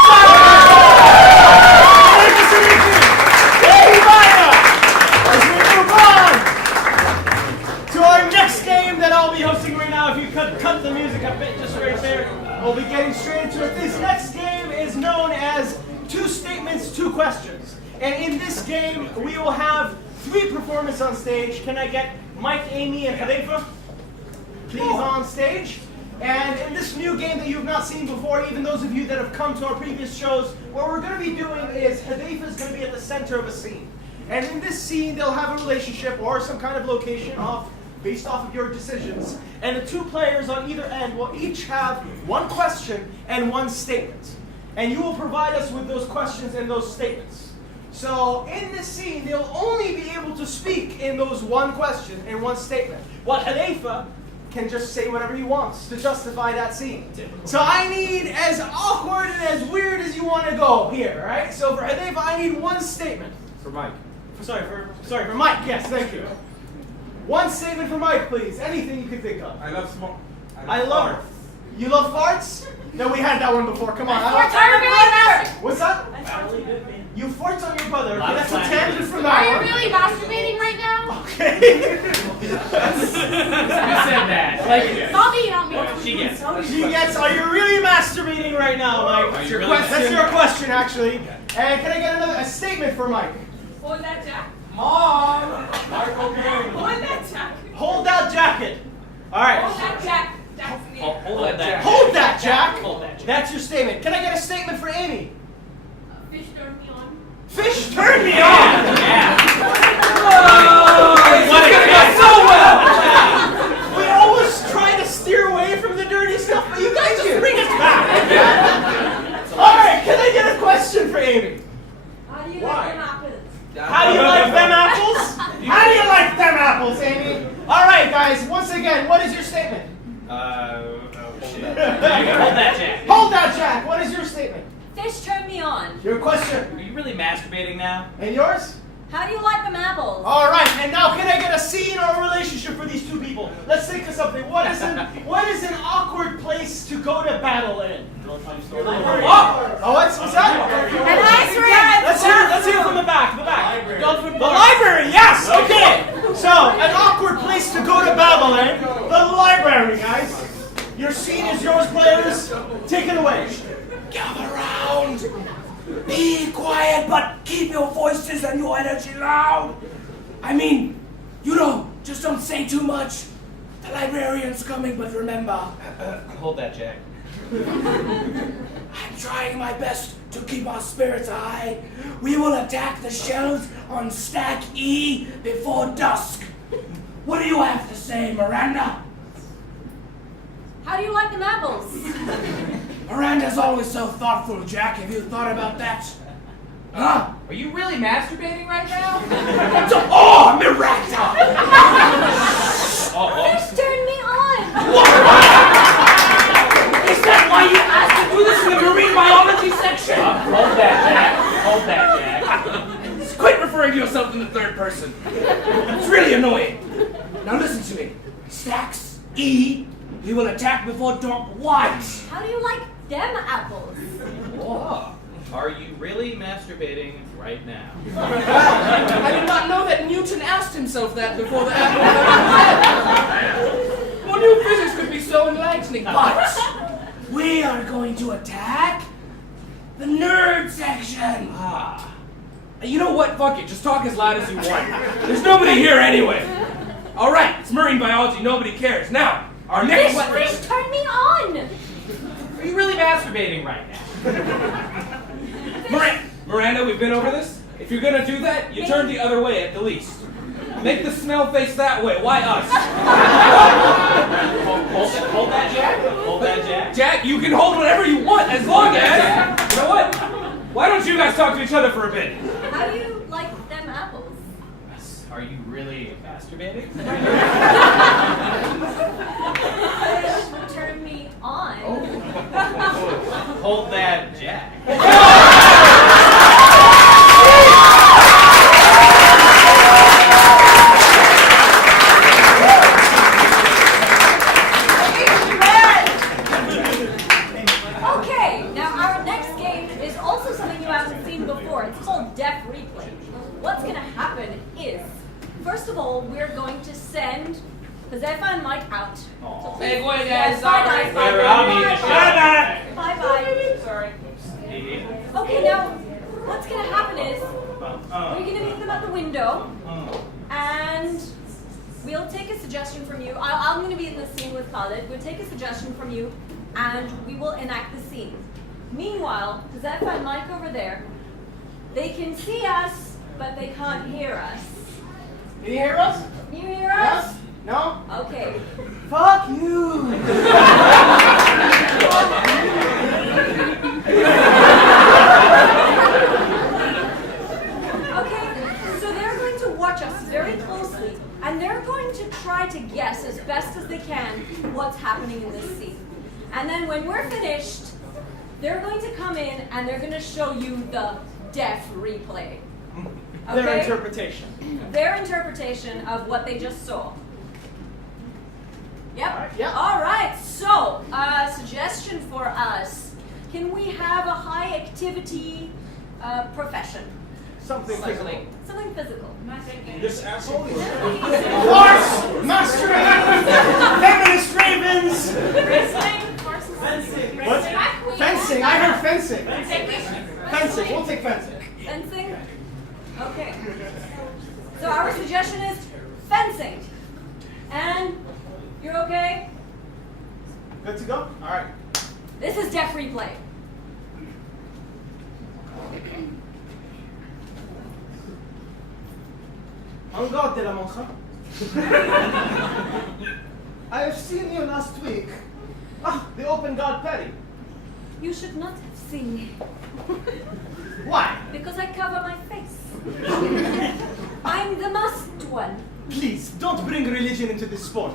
as we move on to our next game that I'll be hosting right now. If you could cut the music a bit just right there, we'll be getting straight into it. This next game is known as 2 Statements, 2 Questions. And in this game, we will have 3 performers on stage. Can I get Mike, Amy, and Khalifa, please, on stage? And in this new game that you've not seen before, even those of you that have come to our previous shows, what we're going to be doing is Khalifa is going to be at the center of a scene. And in this scene, they'll have a relationship or some kind of location based off of your decisions. And the 2 players on either end will each have 1 question and 1 statement. And you will provide us with those questions and those statements. So in this scene, they'll only be able to speak in those 1 question and 1 statement. While Khalifa can just say whatever he wants to justify that scene. So I need as awkward and as weird as you want to go here, all right? So for Khalifa, I need 1 statement. For Mike. Sorry, for Mike, yes, thank you. 1 statement for Mike, please. Anything you could think of. I love small. I love farts. You love farts? No, we had that one before. Come on. What's that? You fart on your brother. Okay, that's a tangent from that Are you one. really masturbating right now? Okay. Who said that? Like, Not me, not me. she gets. She gets, are you really masturbating right now, Mike? Are you really? That's your question, actually. And can I get a statement for Mike? Hold that, Jack. Mom! Hold that, Jack. Hold that jacket. All right. Hold that, Jack. That's me. Hold that Jack. Hold that, Jack. Hold that Jack. That's your statement. Can I get a statement for Amy? Fish turned me on. Fish turn me on! Yeah. Oh, What a guy. so well! We always try to steer away from the dirty stuff, but you guys just bring us back. All right, can I get a question for Amy? How do you Why? like them apples? How do you like them apples? How do you like them apples, Amy? All right, guys, once again, what is your statement? shit. Hold that, Jack. Hold that, Jack. What is your statement? Fish turn me on. Your question. Are you really masturbating now? And yours? How do you like them apples? All right, and now can I get a scene or a relationship for these two people? Let's think of something. What is an awkward place to go to battle in? Oh! Oh, what's that? An ice rink. Let's hear it from the back. The library. Yes. Okay. So an awkward place to go to battle in. The library, guys. Your scene is yours, players. Take it away. Gather round. Be quiet, but keep your voices and your energy loud. I mean, just don't say too much. The librarian's coming, but remember, Hold that, Jack. I'm trying my best to keep our spirits high. We will attack the shelves on Stack E before dusk. What do you have to say, Miranda? How do you like them apples? Miranda's always so thoughtful, Jack. Have you thought about that? Huh? Are you really masturbating right now? Oh, Miranda! Fish turn me on. Is that why you asked to do this in the marine biology section? Hold that, Jack. Hold that, Jack. Quit referring to yourself in the third person. It's really annoying. Now listen to me. Stacks E, we will attack before dark white. How do you like them apples? Oh. Are you really masturbating right now? I did not know that Newton asked himself that before the apple. Well, new physics could be so enlightening, but we are going to attack the nerd section. Ah. You know what? Fuck it. Just talk as loud as you want. There's nobody here anyway. All right. It's marine biology. Nobody cares. Now, our next Fish turn me on. Are you really masturbating right now? Miranda, we've been over this. If you're gonna do that, you turn the other way at the least. Make the smell face that way. Why us? Hold that, Jack. Hold that, Jack. Jack, you can hold whatever you want as long as... You know what? Why don't you guys talk to each other for a bit? How do you like them apples? Are you really masturbating? Fish turn me on. Hold that, Jack. Okay, now our next game is also something you haven't seen before. It's called Deaf Replay. What's going to happen is, first of all, we're going to send Josefa and Mike out. So please, Hey, boy, guys, yes, sorry. bye, We're out of here. Bye. Sorry. Okay, now what's going to happen is we're going to meet them at the window, and we'll take a suggestion from you. I'm going to be in the scene with Khalid. We'll take a suggestion from you, and we will enact the scene. Meanwhile, Josefa and Mike over there, they can see us, but they can't hear us. Can you hear us? Can you hear us? Yes? No? Okay. Fuck you! Okay, so they're going to watch us very closely, and they're going to try to guess as best as they can what's happening in this scene. And then when we're finished, they're going to come in and they're going to show you the deaf replay. Okay? Their interpretation. Their interpretation of what they just saw. Yep. All right, yeah. All right. So, suggestion for us: can we have a high activity profession? Something physical. Something physical. This asshole is Horse! Masquerade! Feminist ravens! Fencing. What? Fencing. I heard fencing. Fencing. We'll take fencing. Fencing? Okay. So our suggestion is fencing. And you're okay? Good to go? All right. This is Deaf Replay. En garde de la monja. I have seen you last week. Ah, the open guard Perry. You should not have seen me. Why? Because I cover my face. I'm the masked one. Please, don't bring religion into this sport.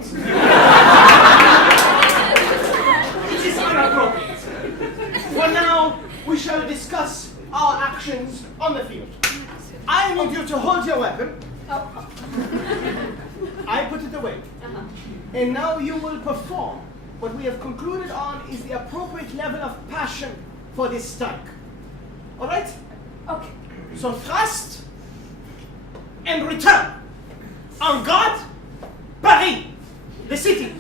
which is inappropriate. For now, we shall discuss our actions on the field. I need you to hold your weapon. I put it away. And now you will perform what we have concluded on is the appropriate level of passion for this strike. All right? Okay. So thrust and return. En garde, Paris, the city.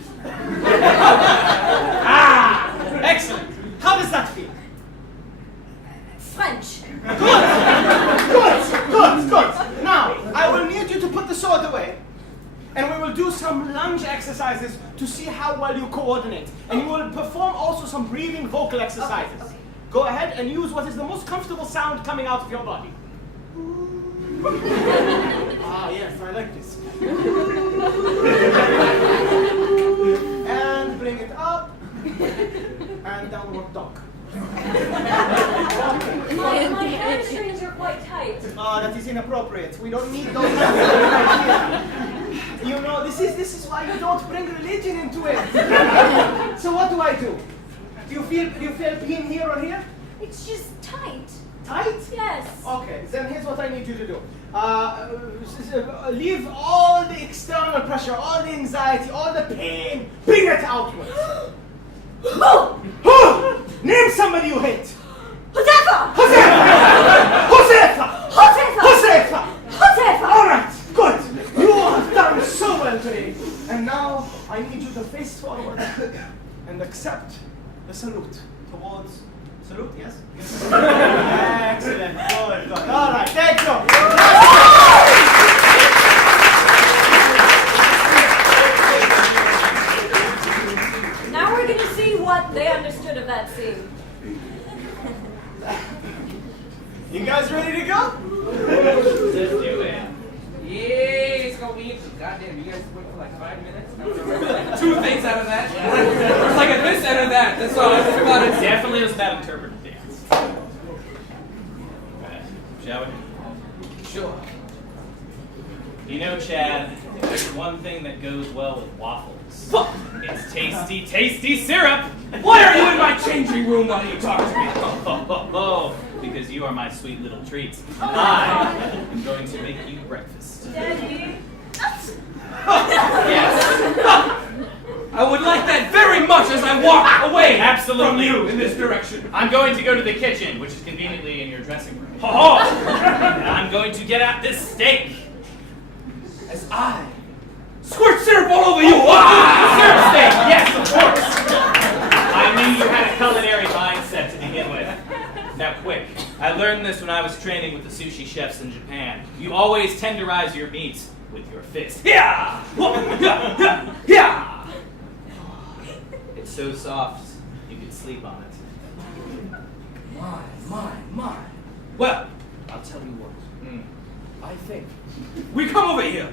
Ah, excellent. How does that feel? French. Good. Now, I will need you to put the sword away, and we will do some lunge exercises to see how well you coordinate. And you will perform also some breathing vocal exercises. Okay. Go ahead and use what is the most comfortable sound coming out of your body. Ah, yes, I like this. And bring it up, and downward dog. My hamstrings are quite tight. Ah, that is inappropriate. We don't need those. You know, this is why you don't bring religion into it. So what do I do? Do you feel pain here or here? It's just tight. Tight? Yes. Okay, then here's what I need you to do. Leave all the external pressure, all the anxiety, all the pain, bring it outwards. Name somebody you hate. Josefa! All right, good. You have done so well today. And now I need you to face forward and accept the salute towards salute. Yes. Excellent. Good. All right. Thank you. Now we're gonna see what they understood of that scene. You guys ready to go? Let's do it. Yeah, it's gonna be interesting. Goddamn, you guys went for like 5 minutes? Like 2 things out of that. There's like a this out of that. That's all. That's about it. Definitely was that interpretive dance. Alright, shall we? Sure. You know, Chad, there's one thing that goes well with waffles. It's tasty, tasty syrup! Why are you in my changing room while you talk to me? Because you are my sweet little treat. I am going to make you breakfast. Daddy. Yes. I would like that very much as I walk away Absolutely. from you in this direction. I'm going to go to the kitchen, which is conveniently in your dressing room. And I'm going to get at this steak. As I squirt syrup all over you. Syrup steak, yes, of course. I knew you had a culinary mindset to begin with. Now, quick. I learned this when I was training with the sushi chefs in Japan. You always tenderize your meat with your fist. Yeah. It's so soft, you could sleep on it. My. Well, I'll tell you what. I think we come over here.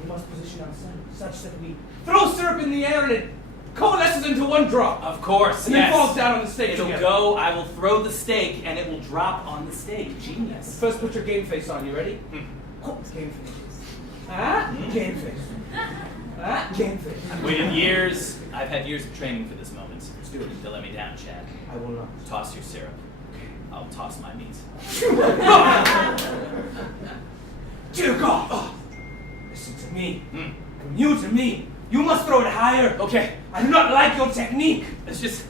We must position ourselves such that we throw syrup in the air and it coalesces into one drop. Of course, And yes. then falls down on the steak It'll together. go, I will throw the steak, and it will drop on the steak. Genius. First, put your game face on. You ready? Game face. Game face. Game face. I've had years of training for this moment. Let's do it. Don't let me down, Chad. I will not. Toss your syrup. I'll toss my meat. Dear God! Listen to me. From you to me. You must throw it higher. Okay. I do not like your technique. It's just...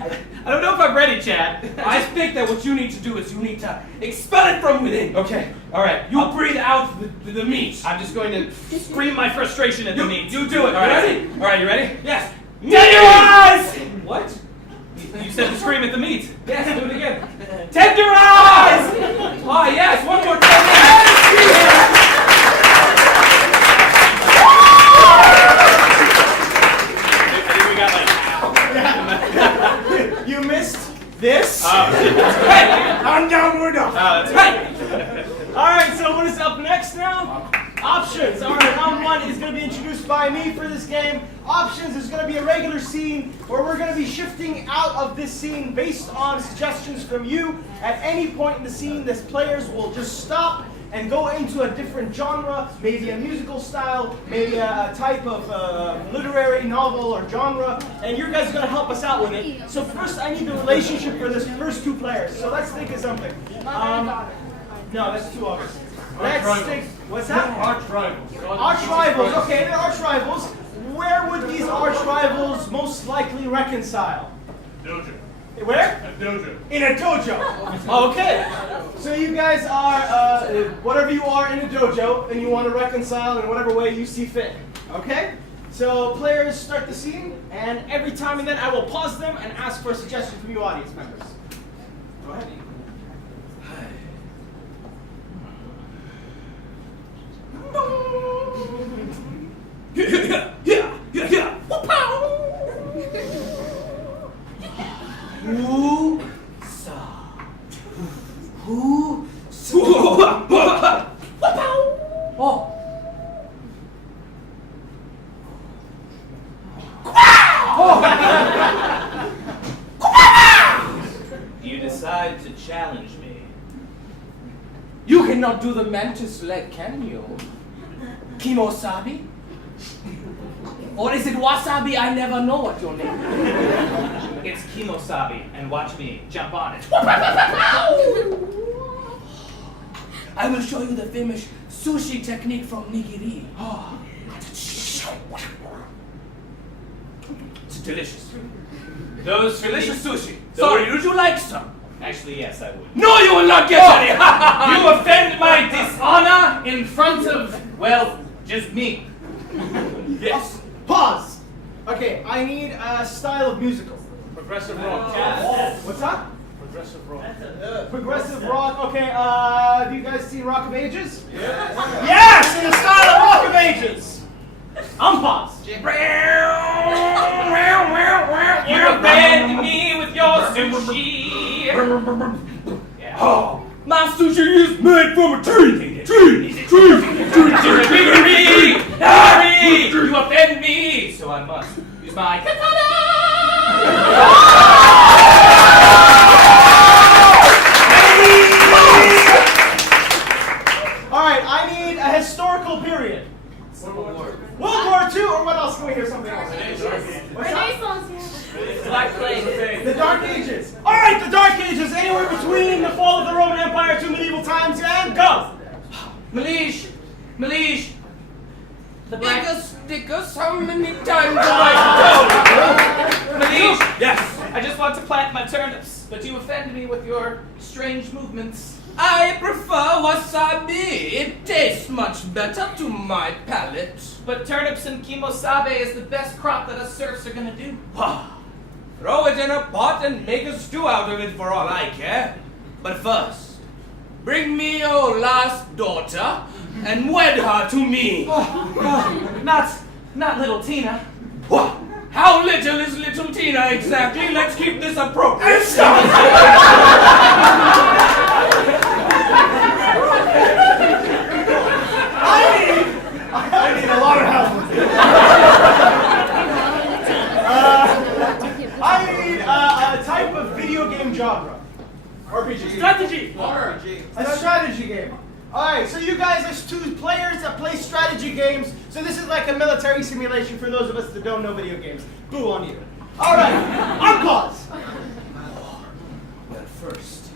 I don't know if I'm ready, Chad. I think that what you need to do is you need to expel it from within. Okay. All right. You breathe out the meat. I'm just going to scream my frustration at the meat. You do it. All right. Ready? All right, you ready? Yes. Dead your eyes! What? You said to scream at the meat. Yes, do it again. Tender eyes! Oh, yes, one more time. I think we got like... You missed this. Hey, I'm downward dog. that's right. All right, so what is up next now? Options. All right, round 1 is going to be introduced by me for this game. Options is going to be a regular scene where we're going to be shifting out of this scene based on suggestions from you. At any point in the scene, the players will just stop and go into a different genre, maybe a musical style, maybe a type of literary novel or genre, and you guys are gonna help us out with it. So first, I need the relationship for this first two players. So let's think of something. No, that's too obvious. Let's think. What's that? Arch rivals. Arch rivals. Okay, they're arch rivals. Where would these arch rivals most likely reconcile? Dojo. Where? A dojo. In a dojo. Okay. So you guys are, whatever you are in a dojo, and you want to reconcile in whatever way you see fit. Okay? So players start the scene, and every time and then I will pause them and ask for a suggestion from you audience members. Go ahead. You decide to challenge me. You cannot do the mantis leg, can you? Kimosabi? Or is it wasabi? I never know what your name is. It's Kimosabi, and watch me jump on it. I will show you the famous sushi technique from nigiri. It's delicious. Those Delicious sushi. Those- Sorry, would you like some? Actually, yes, I would. No, you will not get any. You offend my dishonor in front of, well, just me. Yes. Pause. Okay, I need a style of musical. Progressive rock. What's that? Progressive rock. Progressive rock. Okay, have you guys seen Rock of Ages? Yes, in the style of Rock of Ages. Unpause. You offend me with your sushi. Yeah. Oh, my sushi is made from a tree. Hurry! You offend me, so I must use my katana. All right, I need a historical period. World War II, or what else? Can we hear something else? What's that? Black Plague. The Dark Ages. All right, the Dark Ages, anywhere between the fall of the Roman Empire to medieval times, and go. Malish. The black. Stickers, how many times do I Manish, Yes. I just want to plant my turnips, but you offend me with your strange movements. I prefer wasabi. It tastes much better to my palate. But turnips and kimosabe is the best crop that us serfs are gonna do. Throw it in a pot and make a stew out of it for all I care. But first, bring me your last daughter and wed her to me. Not little Tina. What? How little is little Tina exactly? Let's keep this appropriate. I need a lot of help with this. I need a type of video game genre. RPG. Strategy. A strategy game. Alright, so you guys are two players that play strategy games. So this is like a military simulation for those of us that don't know video games. Boo on you. Alright, unpause. Well, first,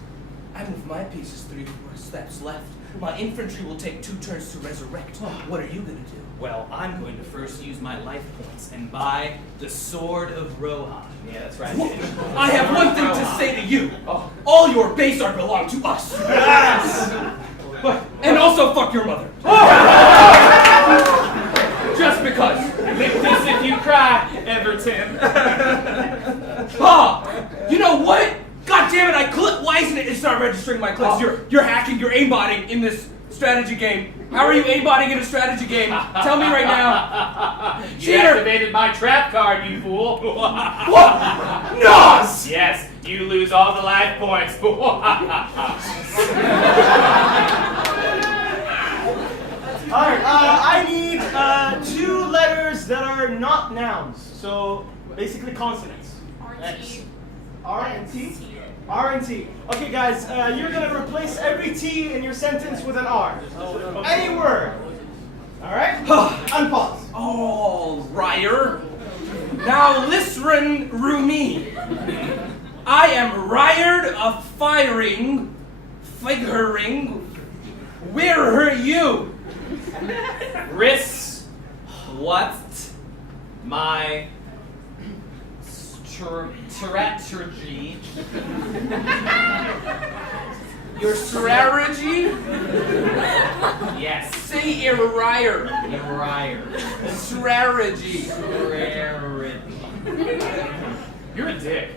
I move my pieces 3 or 4 steps left. My infantry will take 2 turns to resurrect. What are you gonna do? Well, I'm going to first use my life points and buy the Sword of Rohan. Yeah, that's right. I have one thing to say to you. All your base are belong to us. Yes. And also fuck your mother. Just because. Lick this if you cry, Everton. You know what? God damn it, I click. Why isn't it start registering my clicks? You're hacking, you're aimbotting in this strategy game. How are you aimbotting in a strategy game? Tell me right now. You Cheater! activated my trap card, you fool. What? Nos! Yes, you lose all the life points. Alright, I need 2 letters that are not nouns. So basically consonants. X. R and T? R and T. Okay, guys, you're gonna replace every T in your sentence with an R. Any word. All right? Unpause. Oh, Ryer. Now listen, Rumi. I am rired of firing, figuring. Where are you? Riss, what my strategy? Your strategy? Yes. Say Ryer. Strategy. Strategy. You're a dick.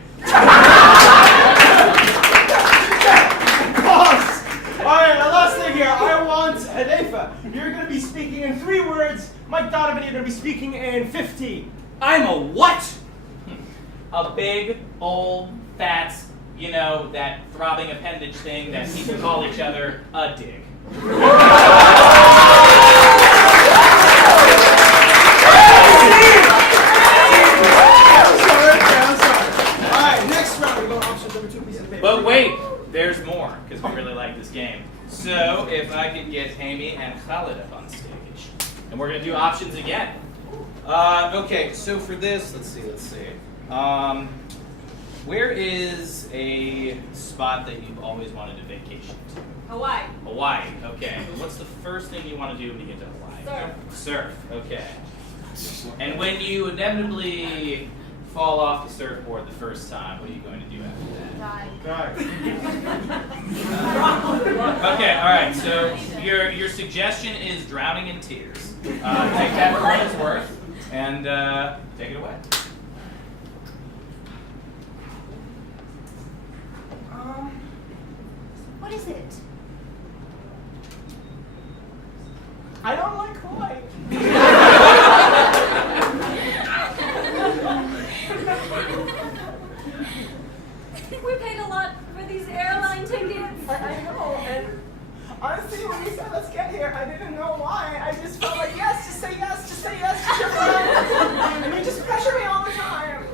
Pause. All right, the last thing here. I want Hadefa. You're going to be speaking in 3 words. Mike Donovan, you're going to be speaking in 15. I'm a what? A big, old, fat, you know, that throbbing appendage thing that people call each other a dick. I'm sorry. All right, next round. We're going options number 2 pieces of paper. But wait, there's more, because we really like this game. So, if I could get Amy and Khalid up on stage. And we're going to do options again. Okay, so for this, let's see. Where is a spot that you've always wanted to vacation to? Hawaii. Hawaii, okay. What's the first thing you want to do when you get to Hawaii? Surf, okay. And when you inevitably fall off the surfboard the first time, what are you going to do after that? Okay, all right. So your suggestion is drowning in tears. Take that for what it's worth, and take it away. What is it? I don't like Hawaii. We paid a lot for these airline tickets. I know, and honestly, when you said let's get here, I didn't know why. I just felt like, yes, just say yes, just say yes, just jump around. And you just pressure me all the time.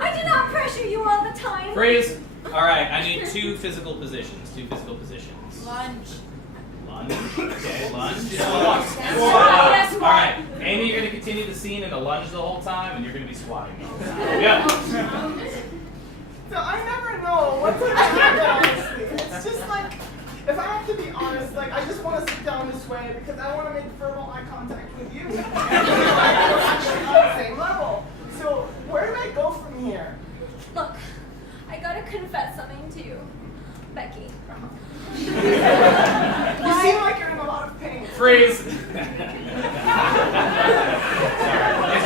I do not pressure you all the time. Freeze. All right. I need 2 physical positions. Lunge. Lunge. Okay, lunge. Yes, All right. Amy, you're going to continue the scene in a lunge the whole time, and you're going to be squatting the whole time. Yeah. So I never know what's going to happen, honestly. It's just like, if I have to be honest, like, I just want to sit down this way because I want to make verbal eye contact with you. We're actually on the same level. So where do I go from here? Look, I gotta confess something to you, Becky. You seem like you're in a lot of pain. Freeze. It's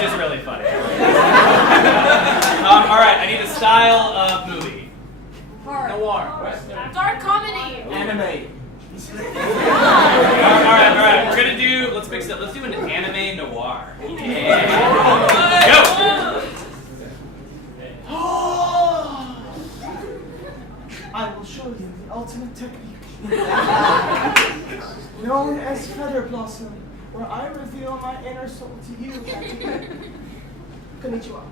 just really funny. All right. I need a style of movie. Noir. Dark comedy. Anime. All right. We're gonna do. Let's mix it up. Let's do an anime noir. Yeah. Go. I will show you the ultimate technique. Known as Feather Blossom, where I reveal my inner soul to you. Konnichiwa.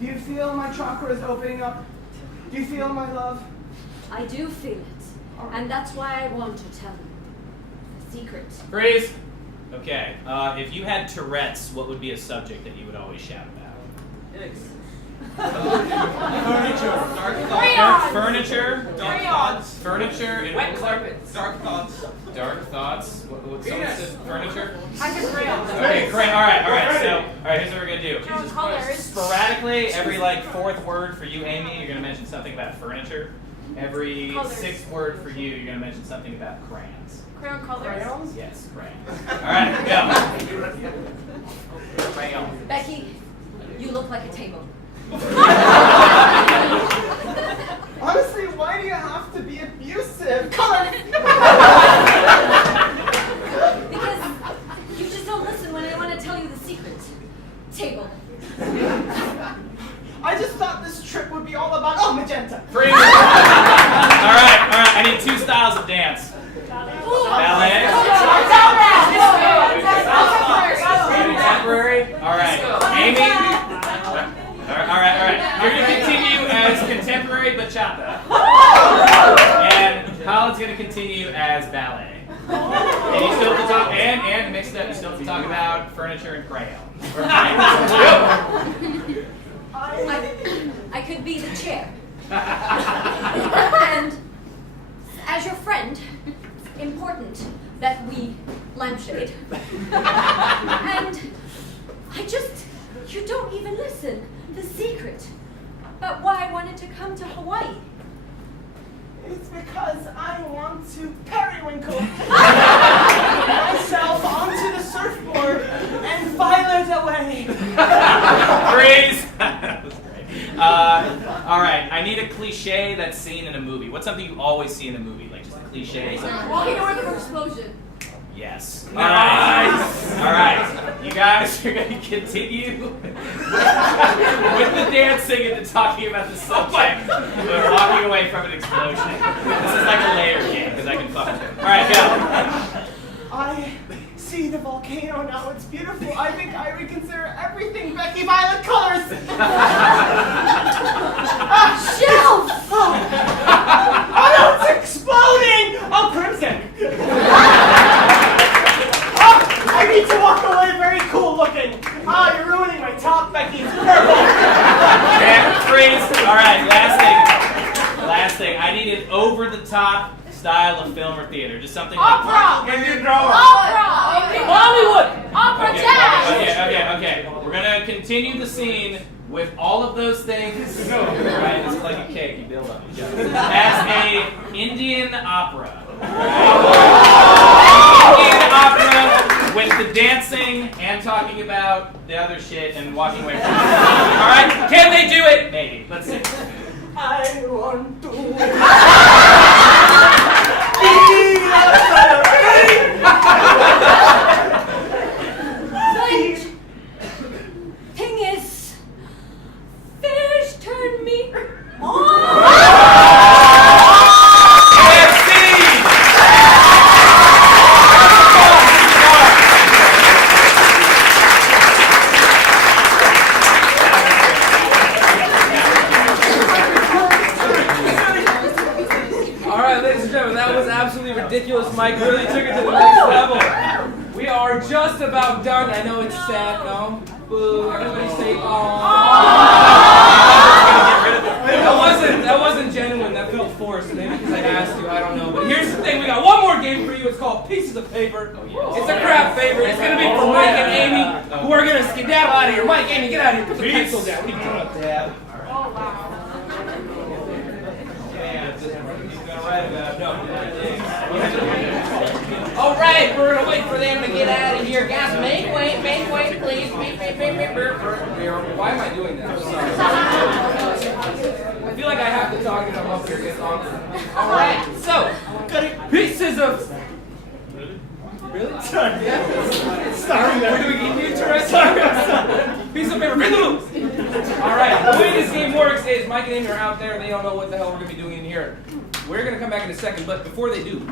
Do you feel my chakras opening up? Do you feel my love? I do feel it. And that's why I want to tell you the secret. Freeze. Okay. If you had Tourette's, what would be a subject that you would always shout about? Furniture. Dark thoughts. Furniture. And Wet carpets. Dark thoughts. Dark thoughts. What someone said furniture? I just crayons. Okay, great. All right. So, all right. Here's what we're gonna do. Colors. Sporadically, every like 4th word for you, Amy, you're gonna mention something about furniture. Every Colors. 6th word for you, you're gonna mention something about crayons. Crayon colors. Yes, crayons. All right, go. Crayon. Becky, you look like a table. Honestly, why do you have to be abusive? Color. Because you just don't listen when I want to tell you the secret. Table. I just thought this trip would be all about magenta. Freeze. All right. I need 2 styles of dance. Ballet. You're going to continue as contemporary bachata. And Colin's going to continue as ballet. And you still have to talk, and mixed up, you still have to talk about furniture and crayons. Or crayons. I could be the chair. And as your friend, it's important that we lampshade. And you don't even listen. The secret about why I wanted to come to Hawaii. It's because I want to periwinkle myself onto the surfboard and violet away. Freeze! That was great. All right, I need a cliche that's seen in a movie. What's something you always see in a movie? Like just a cliche? Something. Walking to work for explosion. Yes. Nice. All right, you guys are going to continue with the dancing and the talking about the subject, but walking away from an explosion. This is like a layer game because I can fuck with it. All right, go. I see the volcano now. It's beautiful. I think I reconsider everything Becky Violet colors. Shelf! Oh no, it's exploding! Oh, crimson! I need to walk away very cool looking. You're ruining my top, Becky. It's purple. And freeze. All right, last thing. I need an over-the-top style of film or theater. Just something like Opera! Indian drama. Bollywood! Opera jazz! Okay. We're gonna continue the scene with all of those things. Right? It's like a cake. You build up. As a Indian opera. Indian opera with the dancing and talking about the other shit and walking away from it. All right? Can they do it? Maybe. Let's see. I want to Thing is, fish turn me on. Ridiculous. Mike really took it to the next level. We are just about done. I know it's sad. No? Boo. Everybody say That wasn't genuine. That felt forced. Maybe because I asked you. I don't know. But here's the thing. We got one more game for you. It's called Pieces of Paper. It's a crap favorite. It's going to be for Mike and Amy, who are going to skedaddle out of here. Mike, Amy, get out of here. Put the pencil down. What are you doing? Oh, wow. All right, we're gonna wait for them to get out of here, guys. Make way, please. Why am I doing that? I'm sorry. I feel like I have to talk and I'm up here. It's awkward. All right, so pieces of. Really? Sorry. Yeah. Sorry. We're doing Indian tourist. Piece of paper. All right. The way this game works is Mike and Amy are out there. They don't know what the hell we're gonna be doing in here. We're gonna come back in a second, but before they do,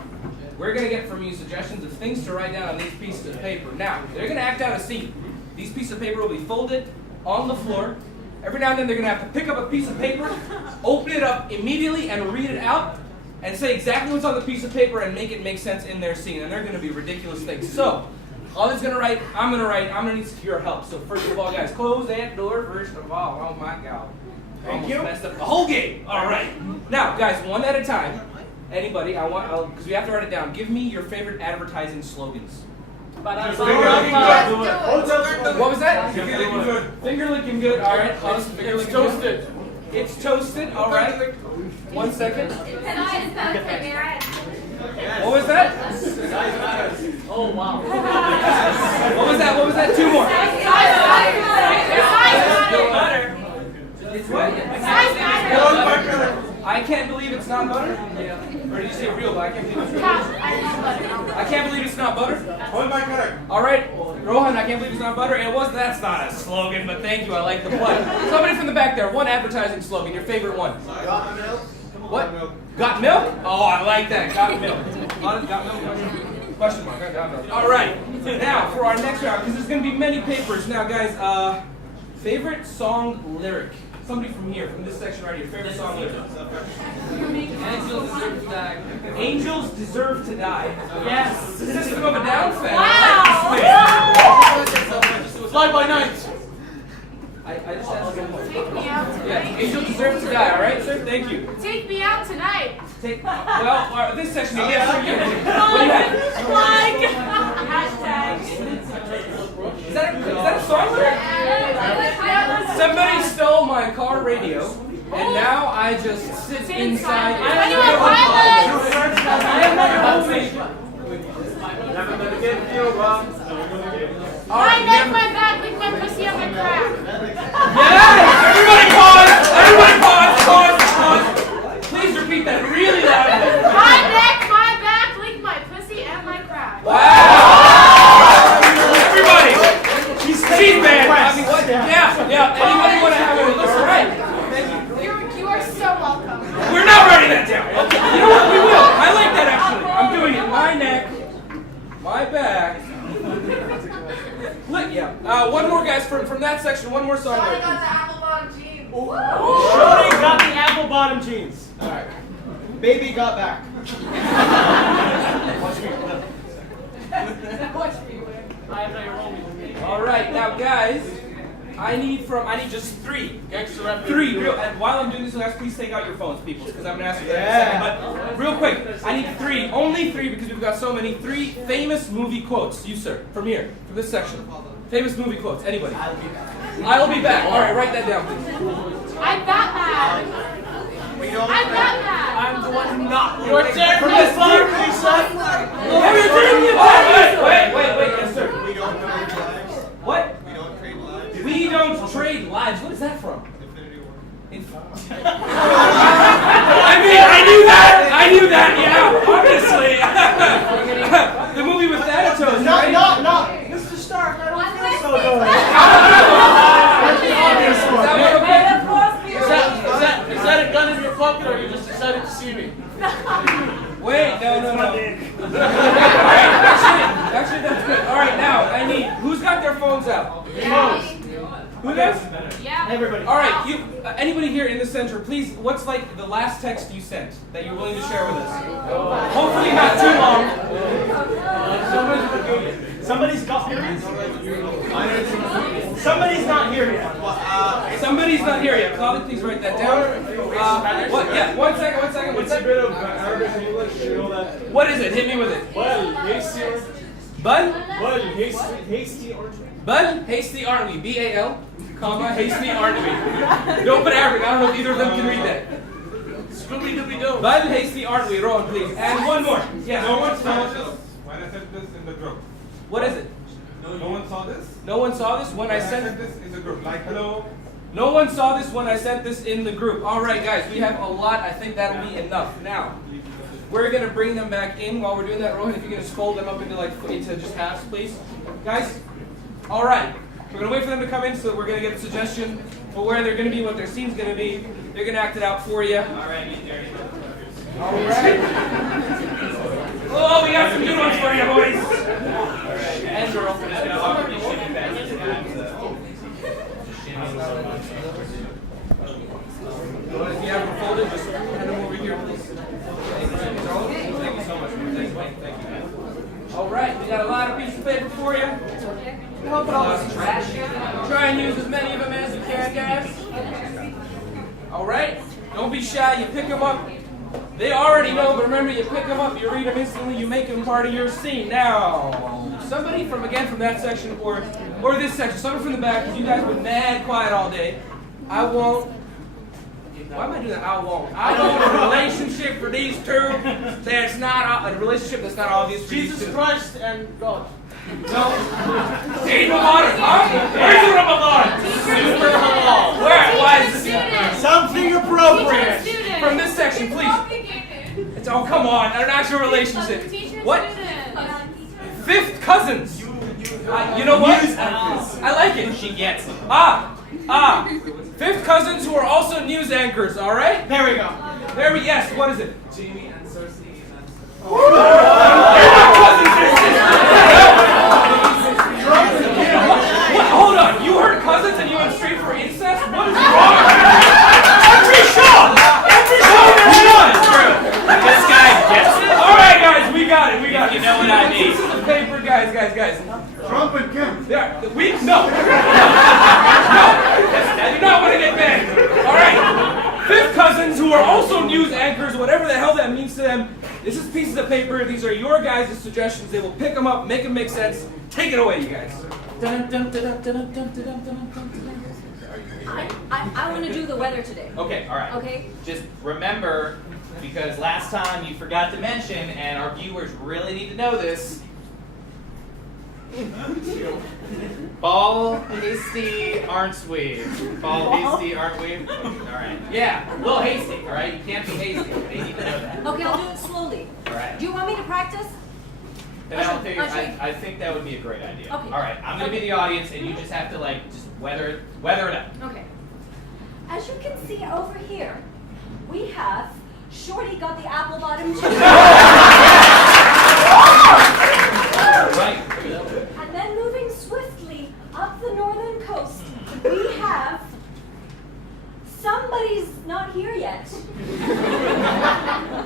we're going to get from you suggestions of things to write down on these pieces of paper. Now, they're going to act out a scene. These pieces of paper will be folded on the floor. Every now and then, they're going to have to pick up a piece of paper, open it up immediately, and read it out, and say exactly what's on the piece of paper and make it make sense in their scene. And they're going to be ridiculous things. So, Colin's going to write, I'm going to write, I'm going to need your help. So first of all, guys, close that door first of all. Oh, my God. Thank you. Messed up the whole game. All right. Now, guys, one at a time. Anybody, because we have to write it down. Give me your favorite advertising slogans. What was that? Finger licking good. Finger licking good. All right. It's toasted. It's toasted. All right. 1 second. What was that? Oh, wow. What was that? What was that? 2 more. It's what? I can't believe it's not butter? Yeah. Or did you say real, but I can't believe it's real? I can't believe it's not butter? All right, Rohan, I can't believe it's not butter. And that's not a slogan, but thank you, I like the plug. Somebody from the back there, one advertising slogan, your favorite one. Got milk. What? Got milk? Oh, I like that, got milk. Got milk? Question mark, got milk. All right, now for our next round, because there's going to be many papers. Now, guys, favorite song lyric. Somebody from here, from this section right here. Favorite song lyric. Angels deserve to die. Angels deserve to die. Yes. System of a Down fan. Wow. I like this fan. Fly by night. I just asked one more. Take me out tonight. Yeah, angels deserve to die. All right, sir. Thank you. Take me out tonight. Well, this section. Yes, sir. What do you have? Flag. Is that a song lyric? Somebody stole my car radio, and now I just sit inside. I want violence. I am not your housemate. My neck, my back, lick my pussy on my crack. Yes! Everybody pause! Everybody pause! Please repeat that really loudly. My neck, my back, lick my pussy and my crack. Wow! Everybody! She's bad. I mean, what? Yeah. Anybody want to have a listen? Right. You are so welcome. We're not writing that down. Okay. You know what? We will. I like that actually. I'm doing it. My neck, my back. Look, yeah. One more, guys, from that section. One more song. Shawty got the apple bottom jeans. Shorty got the apple bottom jeans. All right. Baby got back. Watch me. Watch me, Will. I have no role. All right, now, guys. I need just three. Gangster rap. Three. And while I'm doing this, guys, please take out your phones, people, because I'm gonna ask you that in a second. But real quick, I need three. Only three, because we've got so many. Three famous movie quotes. You, sir, from here, from this section. Famous movie quotes. Anybody? I'll be back. All right, write that down, please. I'm Batman. I'm Batman. I'm the one who knocked. You're From this group, Lisa. Wait, yes, sir. We don't know lives. What? We don't trade lives. We don't trade lives. What is that from? Infinity War. I knew that, yeah, obviously. The movie with Thanatos, right? No. Mr. Stark, I don't feel so good. Is that a gun in your pocket, or are you just excited to see me? Wait, no. Actually, that's good. All right, now, I need, who's got their phones out? Who does? Yeah. Everybody. All right, anybody here in the center, please, what's like the last text you sent that you're willing to share with us? Hopefully not too long. Somebody's got Somebody's not here yet. Somebody's not here yet. Claudia, please write that down. What? Yeah, one second. It's a bit of Arabic and English, you know that. What is it? Hit me with it. Well, hasty orange. Bud? Well, hasty orange. Bud, hasty aren't we? B-A-L, comma, hasty aren't we? Don't put Arabic. I don't know if either of them can read that. Scooby-Dooby-Doo. Bud, hasty aren't we? Rowan, please. And one more. Yes. No one saw this when I sent this in the group. What is it? No one saw this? No one saw this when I sent this in the group. Like, hello. No one saw this when I sent this in the group. All right, guys, we have a lot. I think that'll be enough. Now, we're gonna bring them back in while we're doing that. Rowan, if you're gonna fold them up into just halves, please, guys. All right, we're gonna wait for them to come in, so we're gonna get a suggestion for where they're gonna be, what their scene's gonna be. They're gonna act it out for you. All right, get there. All right. Oh, we got some new ones for you, boys. And girl, I'm just gonna offer you shimmy back into that. If you haven't folded, just hand them over here, please. Thank you so much. Thank you. All right, we got a lot of pieces of paper for you. Try and use as many of them as you can, guys. All right, don't be shy. You pick them up. They already know, but remember, you pick them up, you read them instantly, you make them part of your scene. Now, somebody from that section or this section, somebody from the back, because you guys have been mad quiet all day. I won't. Why am I doing that? I won't a relationship for these two that's not a relationship that's not obvious for these two. Jesus Christ and God. No. Eid Mubarak, huh? Where's the Ramadan? Super halal. Where? Why is this? Something appropriate. From this section, please. It's, oh, come on. An actual relationship. What? Fifth cousins. You know what? I like it. She gets it. Fifth cousins who are also news anchors, all right? There we go. Yes, what is it? Jamie and Cersei. You're not cousins, What? Hold on. You heard cousins and you went straight for incest? What is wrong with you? who are also news anchors, whatever the hell that means to them. This is pieces of paper. These are your guys' suggestions. They will pick them up, make them make sense. Take it away, you guys. I want to do the weather today. Okay, all right. Okay? Just remember, because last time you forgot to mention, and our viewers really need to know this. Ball hasty, aren't we? Ball hasty, aren't we? Okay, all right. Yeah, a little hasty. All right, you can't be hasty. They need to know that. Okay, I'll do it slowly. All right. Do you want me to practice? Penelope, I'll show you. I think that would be a great idea. Okay. All right, I'm gonna be the audience, and you just have to just weather it up. Okay. As you can see over here, we have Shorty got the apple bottom cheese. Right. And then moving swiftly up the northern coast, we have somebody's not here yet.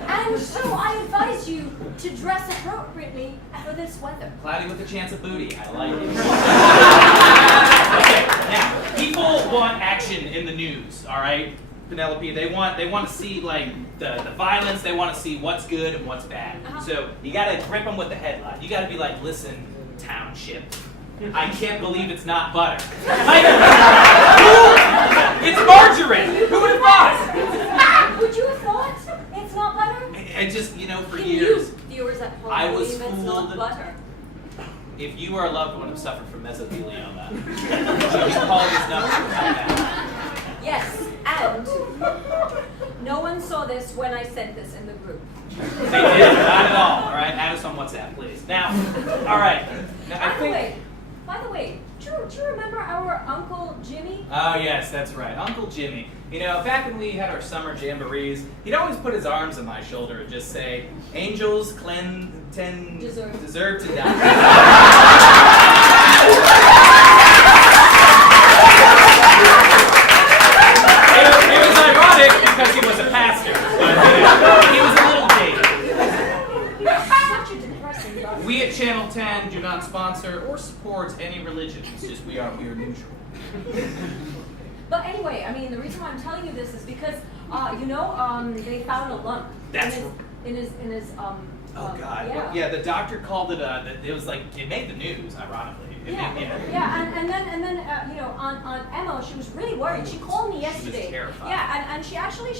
And so I advise you to dress appropriately for this weather. Cloudy with a chance of booty. I like it. Okay, now people want action in the news. All right, Penelope. They want to see like the violence. They want to see what's good and what's bad. So you got to grip them with the headline. You got to be like, listen, township. I can't believe it's not butter. Like, it's margarine. Who would have thought? Would you have thought it's not butter? And just for Can years, you, viewers at home, I was believe it's not fooled. butter? If you are a loved one who suffered from mesothelioma, you can call this number right now. Yes, and no one saw this when I sent this in the group. They did, not at all. All right, add us on WhatsApp, please. Now, all right. Now, By the way, do you remember our Uncle Jimmy? Oh yes, that's right, Uncle Jimmy. Back when we had our summer jamborees, he'd always put his arms on my shoulder and just say, "Angels deserve to die." It was ironic because he was a pastor, but he was a little dated. Such a depressing guy. We at Channel 10 do not sponsor or support any religion. It's just we are neutral. But anyway, I mean, the reason why I'm telling you this is because, they found a lump in his Oh God! Yeah. Yeah, the doctor called it. It was like it made the news, ironically. Yeah, and then on Emma, she was really worried. She called me yesterday. She was terrified. Yeah, and she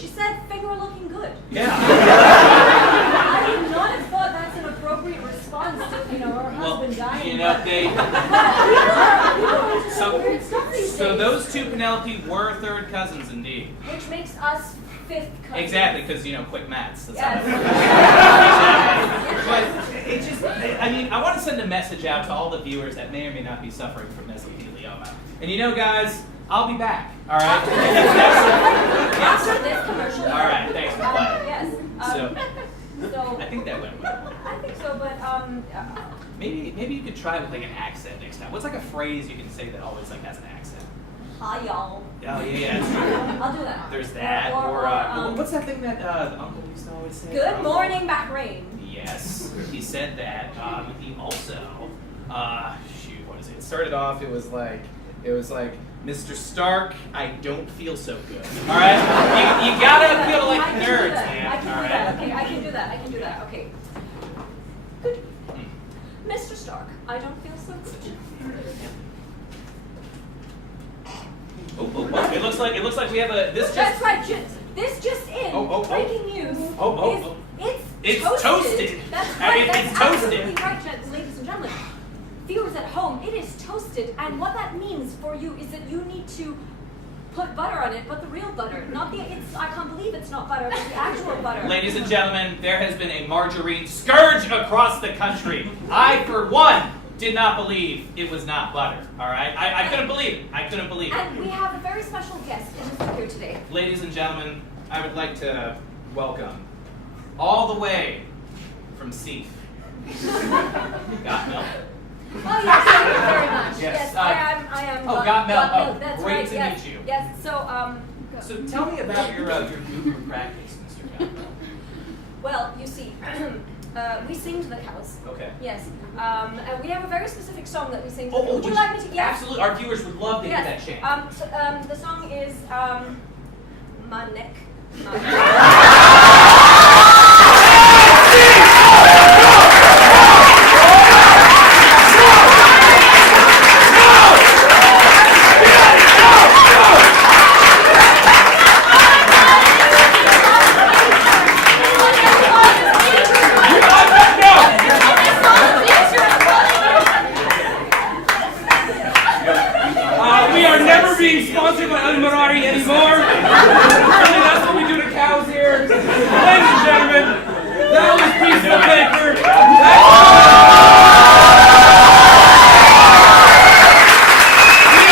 said finger looking good. Yeah. I would not have thought that's an appropriate response to her husband dying. So those two Penelope were third cousins indeed. Which makes us fifth cousins. Exactly, because quick maths. That's Yes. But it just, I want to send a message out to all the viewers that may or may not be suffering from mesothelioma. And guys, I'll be back. All right. After this commercial. All right. Thanks for playing. Yes. So So I think that went well. I think so, but Maybe you could try with like an accent next time. What's like a phrase you can say that always like has an accent? hi y'all. Oh yeah, that's true. I'll do that. There's that, or what's that thing that the uncle used to always say? Good morning, Bahrain. Yes, he said that. He also, what is it? It started off. It was like, Mr. Stark, I don't feel so good. All right, you gotta feel like nerds, man. I can do that. Okay, I can do that. Okay. Good. Mr. Stark, I don't feel so good. Oh, it looks like we have a this. That's right. This just in. Breaking news. It's toasted. That's right. It's That's toasted. absolutely right, ladies and gentlemen. Viewers at home, it is toasted, and what that means for you is that you need to put butter on it, but the real butter, not the. I can't believe it's not butter, but the actual butter. Ladies and gentlemen, there has been a margarine scourge across the country. I, for one, did not believe it was not butter. All right, I couldn't believe it. And we have a very special guest in the studio today. Ladies and gentlemen, I would like to welcome, all the way from Seath, Got Milk. Oh yes, thank you very much. Yes, I am. Oh, Got Milk. Oh, that's great right. to yes. meet you. Yes. So So tell me about your guru practice, Mr. Got Milk. Well, you see, we sing to the cows. Okay. Yes. And we have a very specific song that we sing to Oh, the cows. Would you like me to? Yes. Absolutely. Our viewers would love to hear that chant. The song is My Neck We are never being sponsored by Al Marari anymore. Really, that's what we do to cows here. Ladies and gentlemen, that was Piece of Paper. We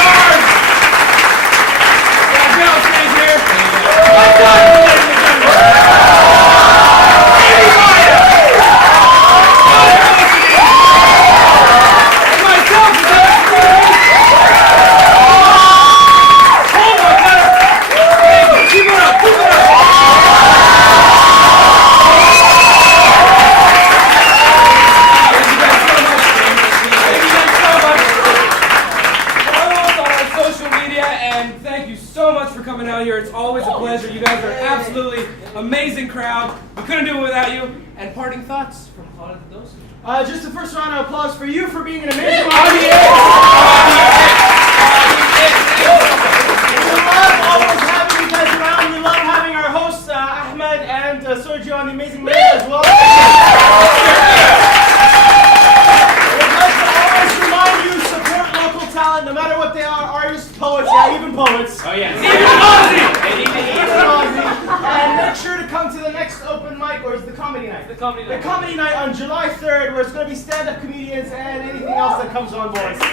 are. Yeah, Bill, stand here. My God, ladies and coming out here. It's always a pleasure. You guys are absolutely amazing crowd. We couldn't do it without you. And parting thoughts from Claudia Dosu. Just the first round of applause for you for being an amazing audience. We love always having you guys around. We love having our hosts, Ahmed and Sergio, on the amazing man as well. We'd like to always remind you, support local talent, no matter what they are, artists, poets, yeah, even poets. Oh, yeah. Even Ozzy. And make sure to come to the next open mic, or is the comedy night? The comedy night. The comedy night on July 3rd, where it's going to be stand-up comedians and anything else that comes on board. So